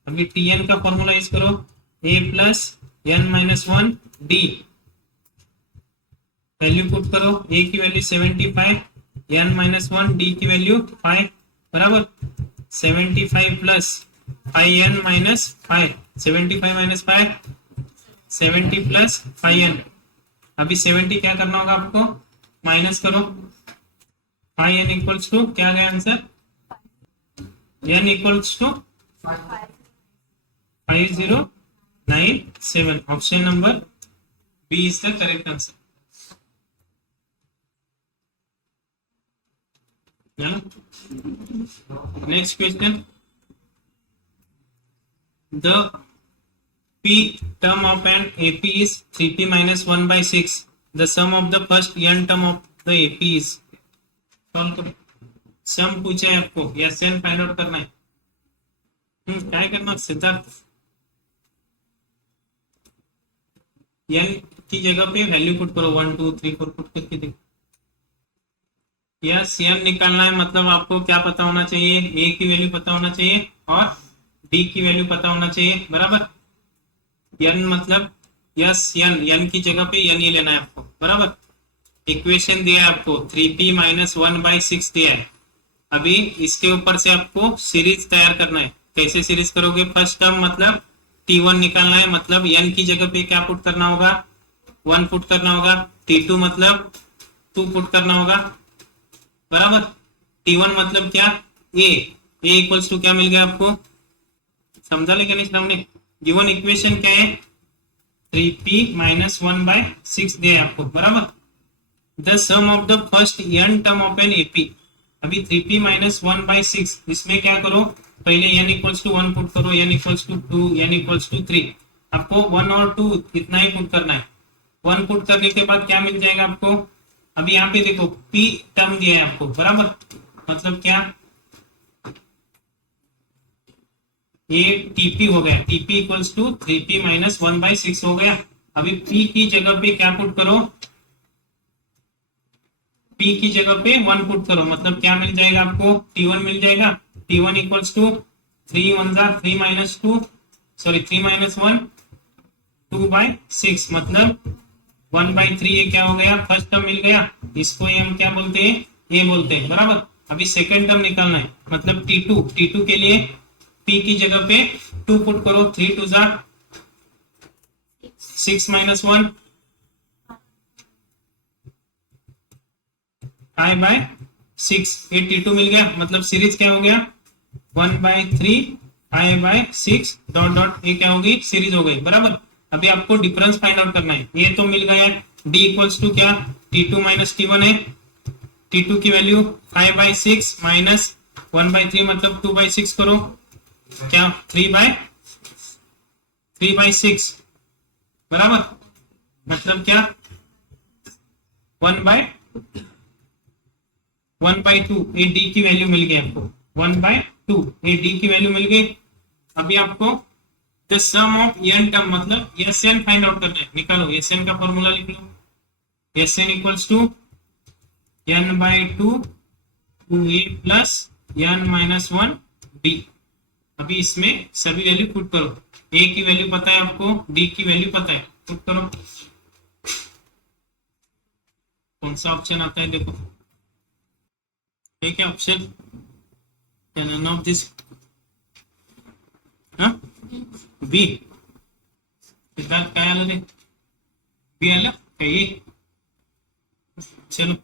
अभी tn का फॉर्मूला यूज करो, a plus n minus 1 d, value put करो, a की वैल्यू 75, n माइनस 1, d की वैल्यू 5 बराबर 75 plus 5n minus 5, 75 minus 5 70 plus 5n। अभी 70 क्या करना होगा आपको, माइनस करो, 5n इक्वल्स टू क्या गया answer, n equals to 5097, option number B is the correct answer. Next question, the p term of an AP is 3p minus 1 by 6. The sum of the first n term of the AP is, solve करो। सम पूछे आपको या n फाइंड आउट करना है, क्या करना सिद्धार्थ, n की जगह पे वैल्यू पुट करो 1 2 3 4 पुट करके देखो। यस n निकालना है, मतलब आपको क्या पता होना चाहिए, a की वैल्यू पता होना चाहिए और d की वैल्यू पता होना चाहिए बराबर। n मतलब यस n की जगह पे n ही लेना है आपको बराबर। इक्वेशन दिया है आपको 3p माइनस 1 बाई 6 दिया है। अभी इसके ऊपर से आपको सीरीज तैयार करना है। कैसे सीरीज करोगे, फर्स्ट टर्म मतलब t1 निकालना है, मतलब n की जगह पे क्या पुट करना होगा 1 पुट करना होगा, t2 मतलब 2 पुट करना होगा बराबर। t1 मतलब क्या a इक्वल्स टू क्या मिल गया आपको, समझा लेकिन नहीं सामने। गिवन इक्वेशन क्या है 3p माइनस 1 बाय 6 दिया है आपको बराबर। The sum of the first n term of an AP, अभी 3p माइनस 1 बाय 6, इसमें क्या करो, पहले n इक्वल्स टू 1 पुट करो, n equals to 2, n equals to 3, आपको 1 और 2 इतना ही पुट करना है। 1 पुट करने के बाद क्या मिल जाएगा आपको, अभी यहाँ पे देखो p टर्म दिया है आपको बराबर, मतलब क्या ये TP हो गया, TP equals to 3p minus 1 by 6 हो गया। अभी p की जगह पे क्या पुट करो, p की जगह पे 1 पुट करो, मतलब क्या मिल जाएगा आपको, t1 मिल जाएगा। t1 इक्वल्स टू 3 1 जा 3 माइनस 2, सॉरी 3 माइनस 1, 2/6 मतलब 1/3। ये क्या हो गया, फर्स्ट टर्म मिल गया, इसको ये हम क्या बोलते हैं, ये बोलते हैं, बराबर। अभी सेकेंड टर्म निकालना है, मतलब T2 के लिए P की जगह पे 2 पुट करो, 3 2 जा 6 माइनस 1 5/6, ये T2 मिल गया, मतलब सीरीज क्या हो गया 1/3 5/6 डॉट डॉट, ये क्या होगी, सीरीज हो गई, बराबर। अभी आपको डिफरेंस फाइंड आउट करना है, ये तो मिल गया है, D इक्वल्स टू क्या, T2 माइनस T1 है, T2 की वैल्यू 5/6 माइनस 1/3 मतलब 2/6 करो, क्या 3/6 बराबर, मतलब क्या 1/2, ये D की वैल्यू मिल गई आपको, 1/2 ये D की वैल्यू मिल गई। अभी आपको the sum of n term मतलब Sn फाइंड आउट करना है, निकालो Sn का फॉर्मूला लिख लो, Sn equals to n/2 2a plus n minus 1 d। अभी इसमें सभी वैल्यू पुट करो, a की वैल्यू पता है आपको, d की वैल्यू पता है, पुट करो। कौन सा ऑप्शन आता है देखो, ठीक है option none of this, B, Siddharth काय आलं रे, बी आलं काही, चलो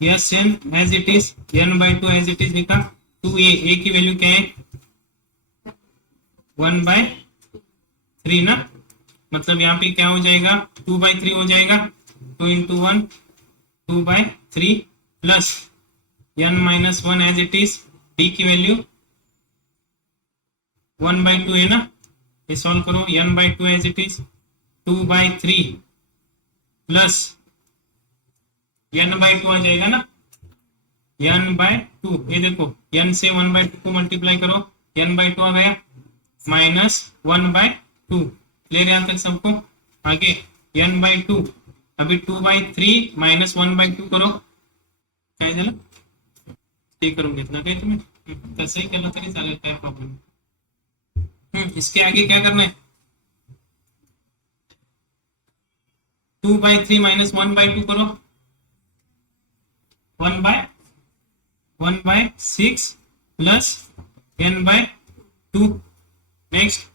S N as it is, n/2 as it is लिखा, 2a, a की वैल्यू क्या है 1/3 ना, मतलब यहाँ पे क्या हो जाएगा 2/3 हो जाएगा, 2 into 1 2/3 plus n minus 1 as it is, d की वैल्यू 1/2 है ना, ये सॉल्व करो, n/2 as it is 2/3 plus n/2 आ जाएगा ना, n/2, ये देखो n से 1/2 को मल्टीप्लाई करो, n/2 आ गया, माइनस 1/2, क्लियर यहाँ तक सबको, आगे n/2, अभी 2/3 माइनस 1/2 करो, काय झालं, ते करून घेतलं काय तुम्ही, तसंही केलं तरी चालेल, काय प्रॉब्लेम। इसके आगे क्या करना है, 2/3 माइनस 1/2 करो, 1/6 plus n/2, next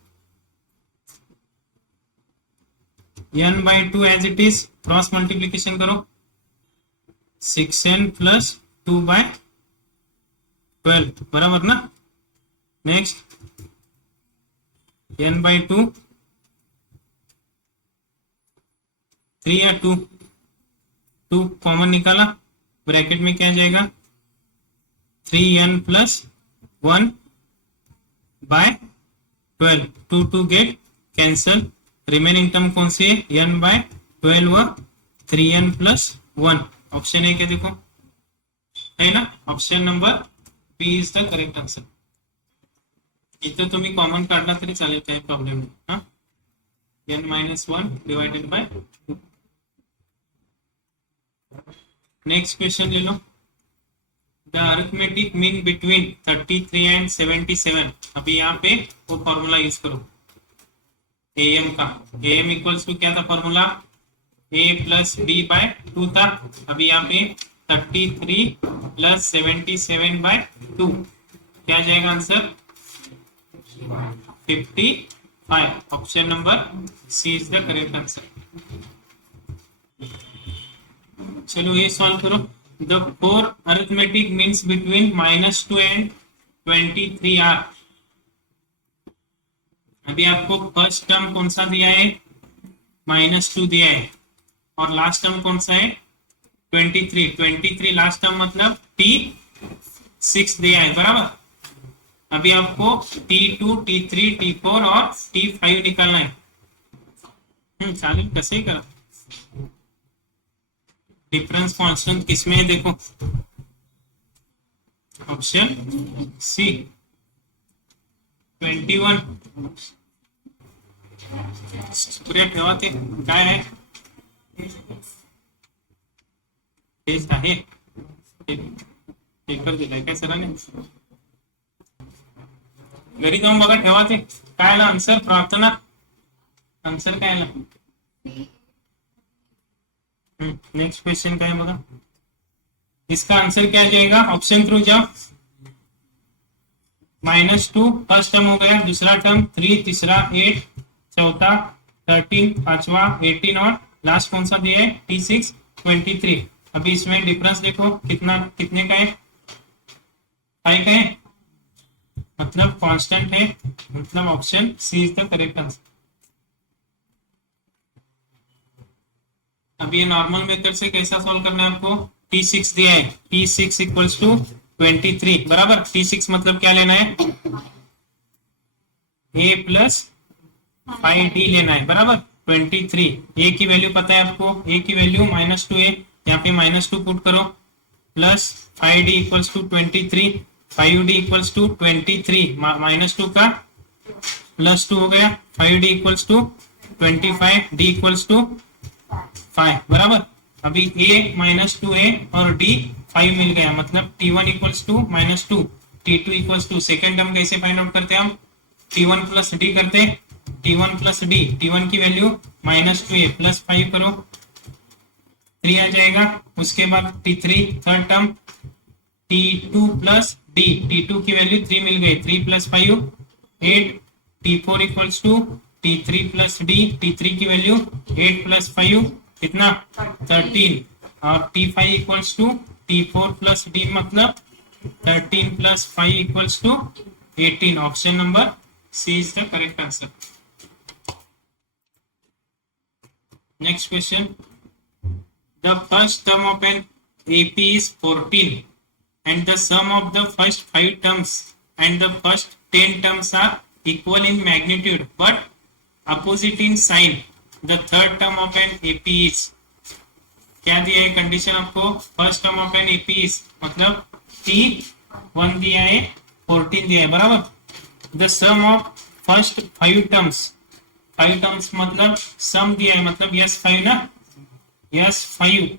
n/2 as it is, cross multiplication करो, 6n प्लस 2/12 बराबर ना, नेक्स्ट n/2 3 या 2 कॉमन निकाला, ब्रैकेट में क्या जाएगा 3n plus 1/12, 2 gate cancel, remaining term कौन सी है n/12 व 3n प्लस 1, ऑप्शन है क्या देखो, है ना, option number B is the correct answer. इथं तुम्ही कॉमन काढला तरी चालेल, काही प्रॉब्लेम नाही, हा n-1 divided by 2। Next question ले लो, the arithmetic mean between 33 and 77, अभी यहाँ पे वो फॉर्मूला यूज करो am का, am इक्वल्स टू क्या था formula, a plus b by 2 था, अभी यहाँ पे 33 प्लस 77/2, क्या जाएगा answer 55, option number C is the correct answer. चलो ये सॉल्व करो, the 4 arithmetic means between -2 and 23 are. अभी आपको फर्स्ट टर्म कौन सा दिया है -2 दिया है, और लास्ट टर्म कौन सा है 23 लास्ट टर्म मतलब T6 दिया है, बराबर। अभी आपको T2 T3 T4 और T5 निकालना है, चालेल कसंही करा, डिफरेंस कॉन्स्टेंट किसमें है देखो, ऑप्शन सी 21, पुढे ठेवा ते काय आहे, टेस्ट आहे, पेपर दिलाय काय सरांनी, घरी जाऊन बघा ठेवा ते काय आला आन्सर प्रार्थना आन्सर काय आला नेक्स्ट क्वेश्चन काय बघा इसका आंसर क्या आ जाएगा ऑप्शन थ्रू जाओ -2 फर्स्ट टर्म हो गया दूसरा टर्म 3 तीसरा 8 चौथा 13 पांचवा 18 और लास्ट कौन सा दिया है T6 23 अभी इसमें डिफरेंस देखो कितना कितने का है 5 का है मतलब कांस्टेंट है मतलब option C is the correct answer अब ये नॉर्मल मेथड से कैसा सॉल्व करना है आपको T6 दिया है T6 इक्वल्स टू 23 बराबर T6 मतलब क्या लेना है A प्लस 5D लेना है बराबर 23 A की वैल्यू पता है आपको A की वैल्यू -2 है यहाँ पे -2 पुट करो plus 5D equals to 23 5D equals to 23 -2 का +2 हो गया 5D equals to 25 D equals to 5 बराबर अभी A -2 है और D 5 मिल गया मतलब T1 equals to -2 T2 equals to second term कैसे फाइंड आउट करते हैं हम T1 प्लस D करते T1 प्लस D T1 की वैल्यू -2 है प्लस 5 करो 3 आ जाएगा उसके बाद T3 third term T2 plus D T2 की वैल्यू 3 मिल गई 3 plus 5 8 T4 equals to T3 plus D T3 की वैल्यू 8 प्लस 5 कितना 13 और T5 equals to T4 plus D मतलब 13 प्लस 5 equals to 18 option number C is the correct answer next question the first term of an AP is 14 and the sum of the first 5 terms and the first 10 terms are equal in magnitude but opposite in sign the third term of an AP is क्या दिया है कंडीशन आपको first term of an AP is मतलब T1 दिया है 14 दिया है बराबर the sum of first 5 terms मतलब सम दिया है मतलब यस 5 ना S 5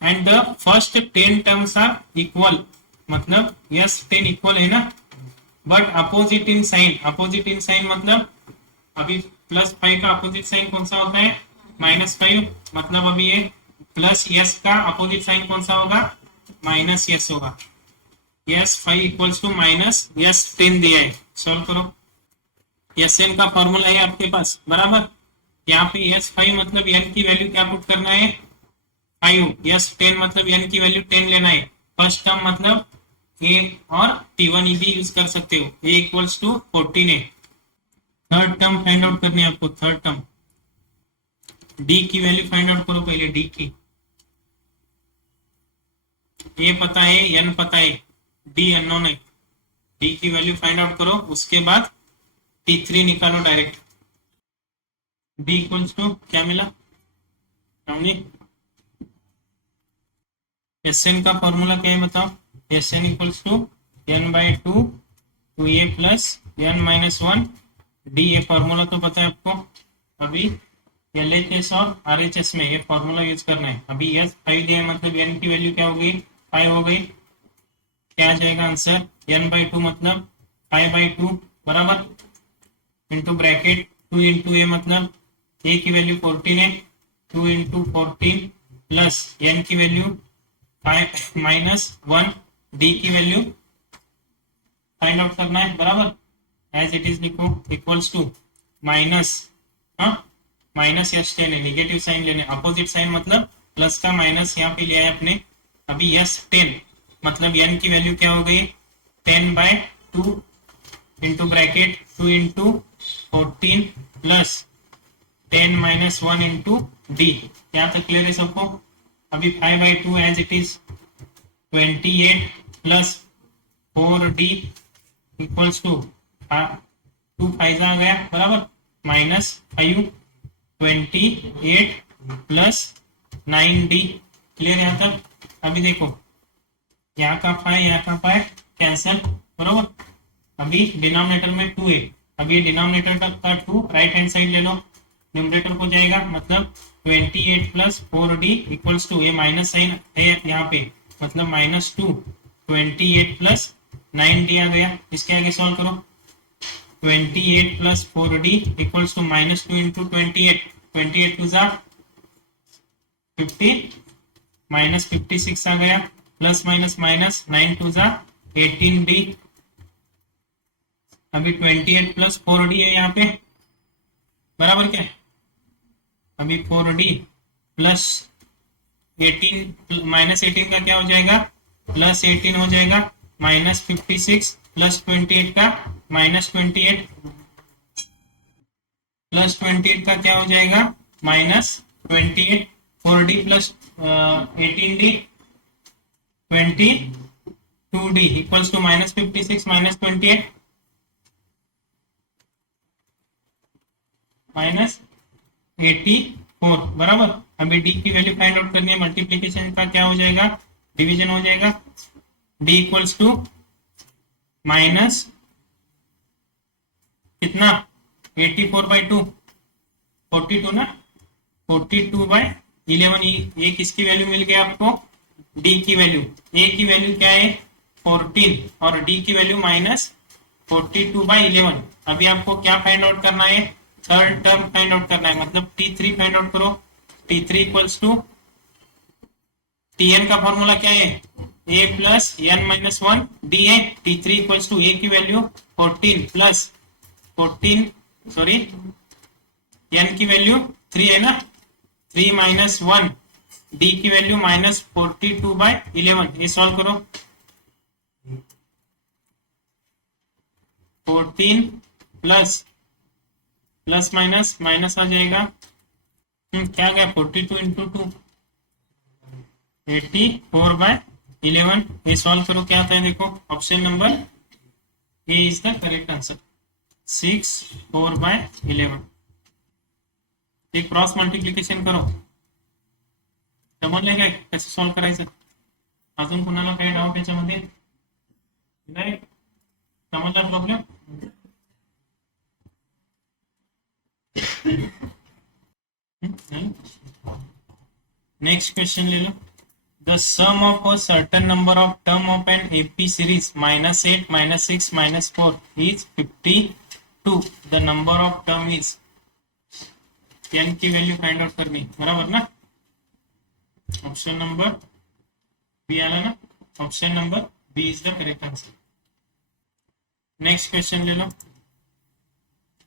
and the first 10 terms are equal मतलब यस 10 इक्वल है ना बट अपोजिट इन साइन मतलब अभी +5 का अपोजिट साइन कौन सा होता है -5 मतलब अभी ये प्लस यस का अपोजिट साइन कौन सा होगा माइनस यस होगा S 5 equals to minus S 10 दिया है सॉल्व करो यस एन का फॉर्मूला है आपके पास बराबर यहाँ पे यस 5 मतलब एन की वैल्यू क्या पुट करना है 5 यस 10 मतलब एन की वैल्यू 10 लेना है फर्स्ट टर्म मतलब ए और T1 भी यूज कर सकते हो ए इक्वल्स टू 14 है थर्ड टर्म फाइंड आउट करनी है आपको थर्ड टर्म डी की वैल्यू फाइंड आउट करो पहले डी की ए पता है एन पता है डी अननोन है डी की वैल्यू फाइंड आउट करो उसके बाद T3 निकालो डायरेक्ट डी इक्वल्स टू क्या मिला Sn का फॉर्मूला क्या है बताओ Sn equals to n/2 2a plus n-1 D ये फॉर्मूला तो पता है आपको अभी LHS और RHS में ये फॉर्मूला यूज करना है अभी यस 5 दिया मतलब n की वैल्यू क्या हो गई 5 हो गई क्या आ जाएगा आंसर n/2 मतलब 5/2 बराबर इंटू ब्रैकेट 2 इंटू ए मतलब a की वैल्यू 14 है 2 इंटू 14 प्लस n की वैल्यू -1 डी की वैल्यू फाइंड आउट करना है बराबर एज इट इज लिखो equals to minus minus S 10 है नेगेटिव साइन लेने अपोजिट साइन मतलब प्लस का माइनस यहाँ पे लिया है अपने अभी यस 10 मतलब n की वैल्यू क्या हो गई 10/2 into bracket 2 into 14 plus 10 - 1 into D यहाँ तक क्लियर है सबको अभी 5/2 as it is 28 plus 4d equals to 2 5 आ गया बराबर -5 28 प्लस 9d क्लियर यहाँ तक अभी देखो यहाँ का 5 यहाँ का 5 कैंसल बराबर अभी डिनोमिनेटर में 2 है अभी डिनोमिनेटर का 2 राइट हैंड साइड ले लो न्यूमरेटर को जाएगा मतलब 28 प्लस 4d इक्वल्स टू ये माइनस साइन है यहाँ पे मतलब -2 28 प्लस 9d आ गया इसके आगे सॉल्व करो 28 plus 4d equals to -2 into 28, 28 to जा 50, माइनस 56 आ गया, प्लस माइनस माइनस 9 टू जा 18d। अभी 28 प्लस 4d है यहाँ पे, बराबर क्या? अभी 4d प्लस 18 माइनस 18 का क्या हो जाएगा? प्लस 18 हो जाएगा, माइनस 56 प्लस 28 का -28 प्लस 28 का क्या हो जाएगा? -28। 4d plus 18d 22d equals to -56 -28 -84, बराबर। अभी डी की वैल्यू फाइंड आउट करनी है, मल्टीप्लीकेशन का क्या हो जाएगा? डिवीजन हो जाएगा। डी इक्वल्स टू माइनस कितना? 84/2, 42 ना, 42/11। ये किसकी वैल्यू मिल गई आपको? डी की वैल्यू। ए की वैल्यू क्या है? 14 और डी की वैल्यू -42/11। अभी आपको क्या फाइंड आउट करना है? थर्ड टर्म फाइंड आउट करना है, मतलब T3 फाइंड आउट करो। T3 इक्वल्स टू Tn का फॉर्मूला क्या है? a plus n minus 1 D है। T3 इक्वल्स टू a की वैल्यू 14 प्लस 14 सॉरी n की वैल्यू 3 है ना, 3 माइनस 1 डी की वैल्यू -42/11। ये सॉल्व करो। 14 प्लस प्लस माइनस माइनस आ जाएगा, क्या गया? 42 इंटू 2 84/11। ये सॉल्व करो, क्या आता है देखो। Option number A is the correct answer, 64/11। एक क्रॉस मल्टिप्लिकेशन करो, समजलं काय कसं सॉल्व करायचं? अजून कुणाला काही डाऊट याच्यामध्ये नाही? समजला प्रॉब्लेम? नेक्स्ट क्वेश्चन ले लो। The sum of a certain number of term of an AP series -8, -6, -4 is 52. The number of term is, n की वैल्यू फाइंड आउट करनी, बराबर ना। ऑप्शन नंबर बी आला ना, option number B is the correct answer. Next question ले लो।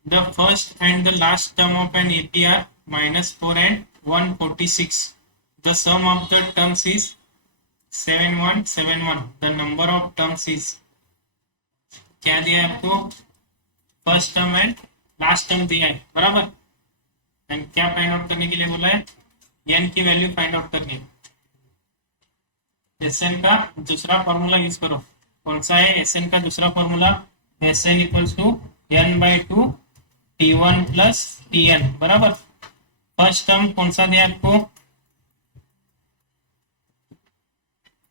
The first and the last term of an AP are -4 and 146. The sum of the terms is 7171. The number of terms is, क्या दिया है आपको? First term and last term दिया है, बराबर। एंड क्या फाइंड आउट करने के लिए बोला है? n की वैल्यू फाइंड आउट करनी है। Sn का दूसरा फॉर्मूला यूज करो। कौन सा है Sn का दूसरा फॉर्मूला? Sn equals to n/2 T1 plus Tn, बराबर। फर्स्ट टर्म कौन सा दिया आपको?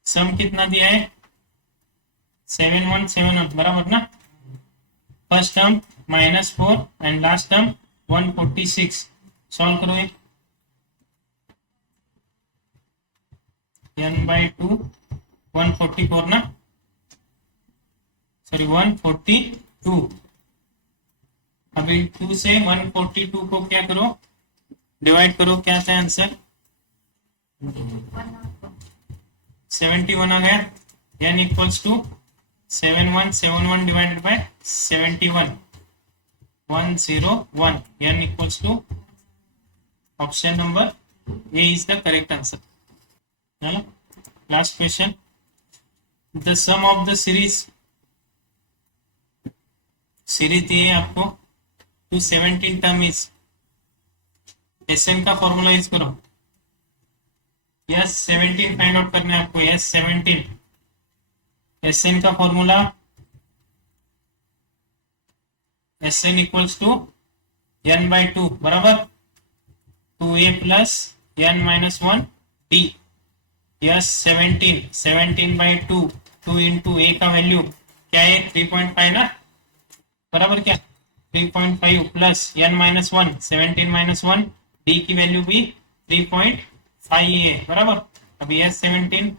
सम कितना दिया है? 7171, बराबर ना। First term -4 and last term 146। Solve करो ये। n/2 144 ना, सॉरी 142। अभी 2 से 142 को क्या करो? डिवाइड करो, क्या आता है आंसर? 71 आ गया। n equals to 7171 divided by 71 101। n equals to option number A is the correct answer. चलो last question. The sum of the series दिए आपको 217 टर्म इज, Sn का फॉर्मूला यूज करो। यस 17 फाइंड आउट करना है आपको। यस 17 Sn का formula Sn equals to n/2, बराबर 2a plus n minus 1 d। यस 17/2 2 इंटू a का वैल्यू क्या है? 3.5 ना, बराबर क्या? 3.5 plus n minus 1 17 minus 1 d की वैल्यू भी 3.5 है, बराबर। अभी यस 17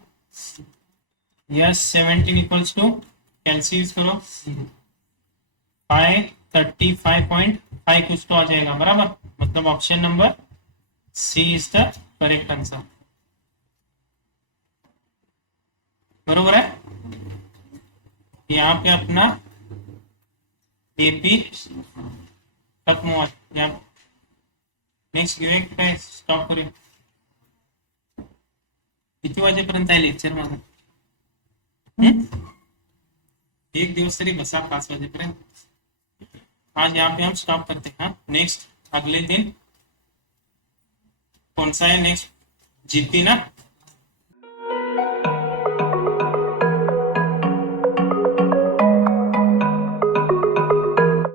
इक्वल्स टू कैंसिल करो, पाई 35.5 कुछ तो आ जाएगा बराबर, मतलब option number C is the correct answer. बरोबर है, यहाँ पे अपना एपी खत्म हुआ। यहाँ नेक्स्ट गिव्ह काय स्टॉप करूया, किती वाजेपर्यंत आहे लेक्चर माझं? एक दिवस तरी बसा 5 बजेपर्यंत। आज यहाँ पे हम स्टॉप करते हैं। नेक्स्ट अगले दिन कौन सा है? नेक्स्ट जीपी ना।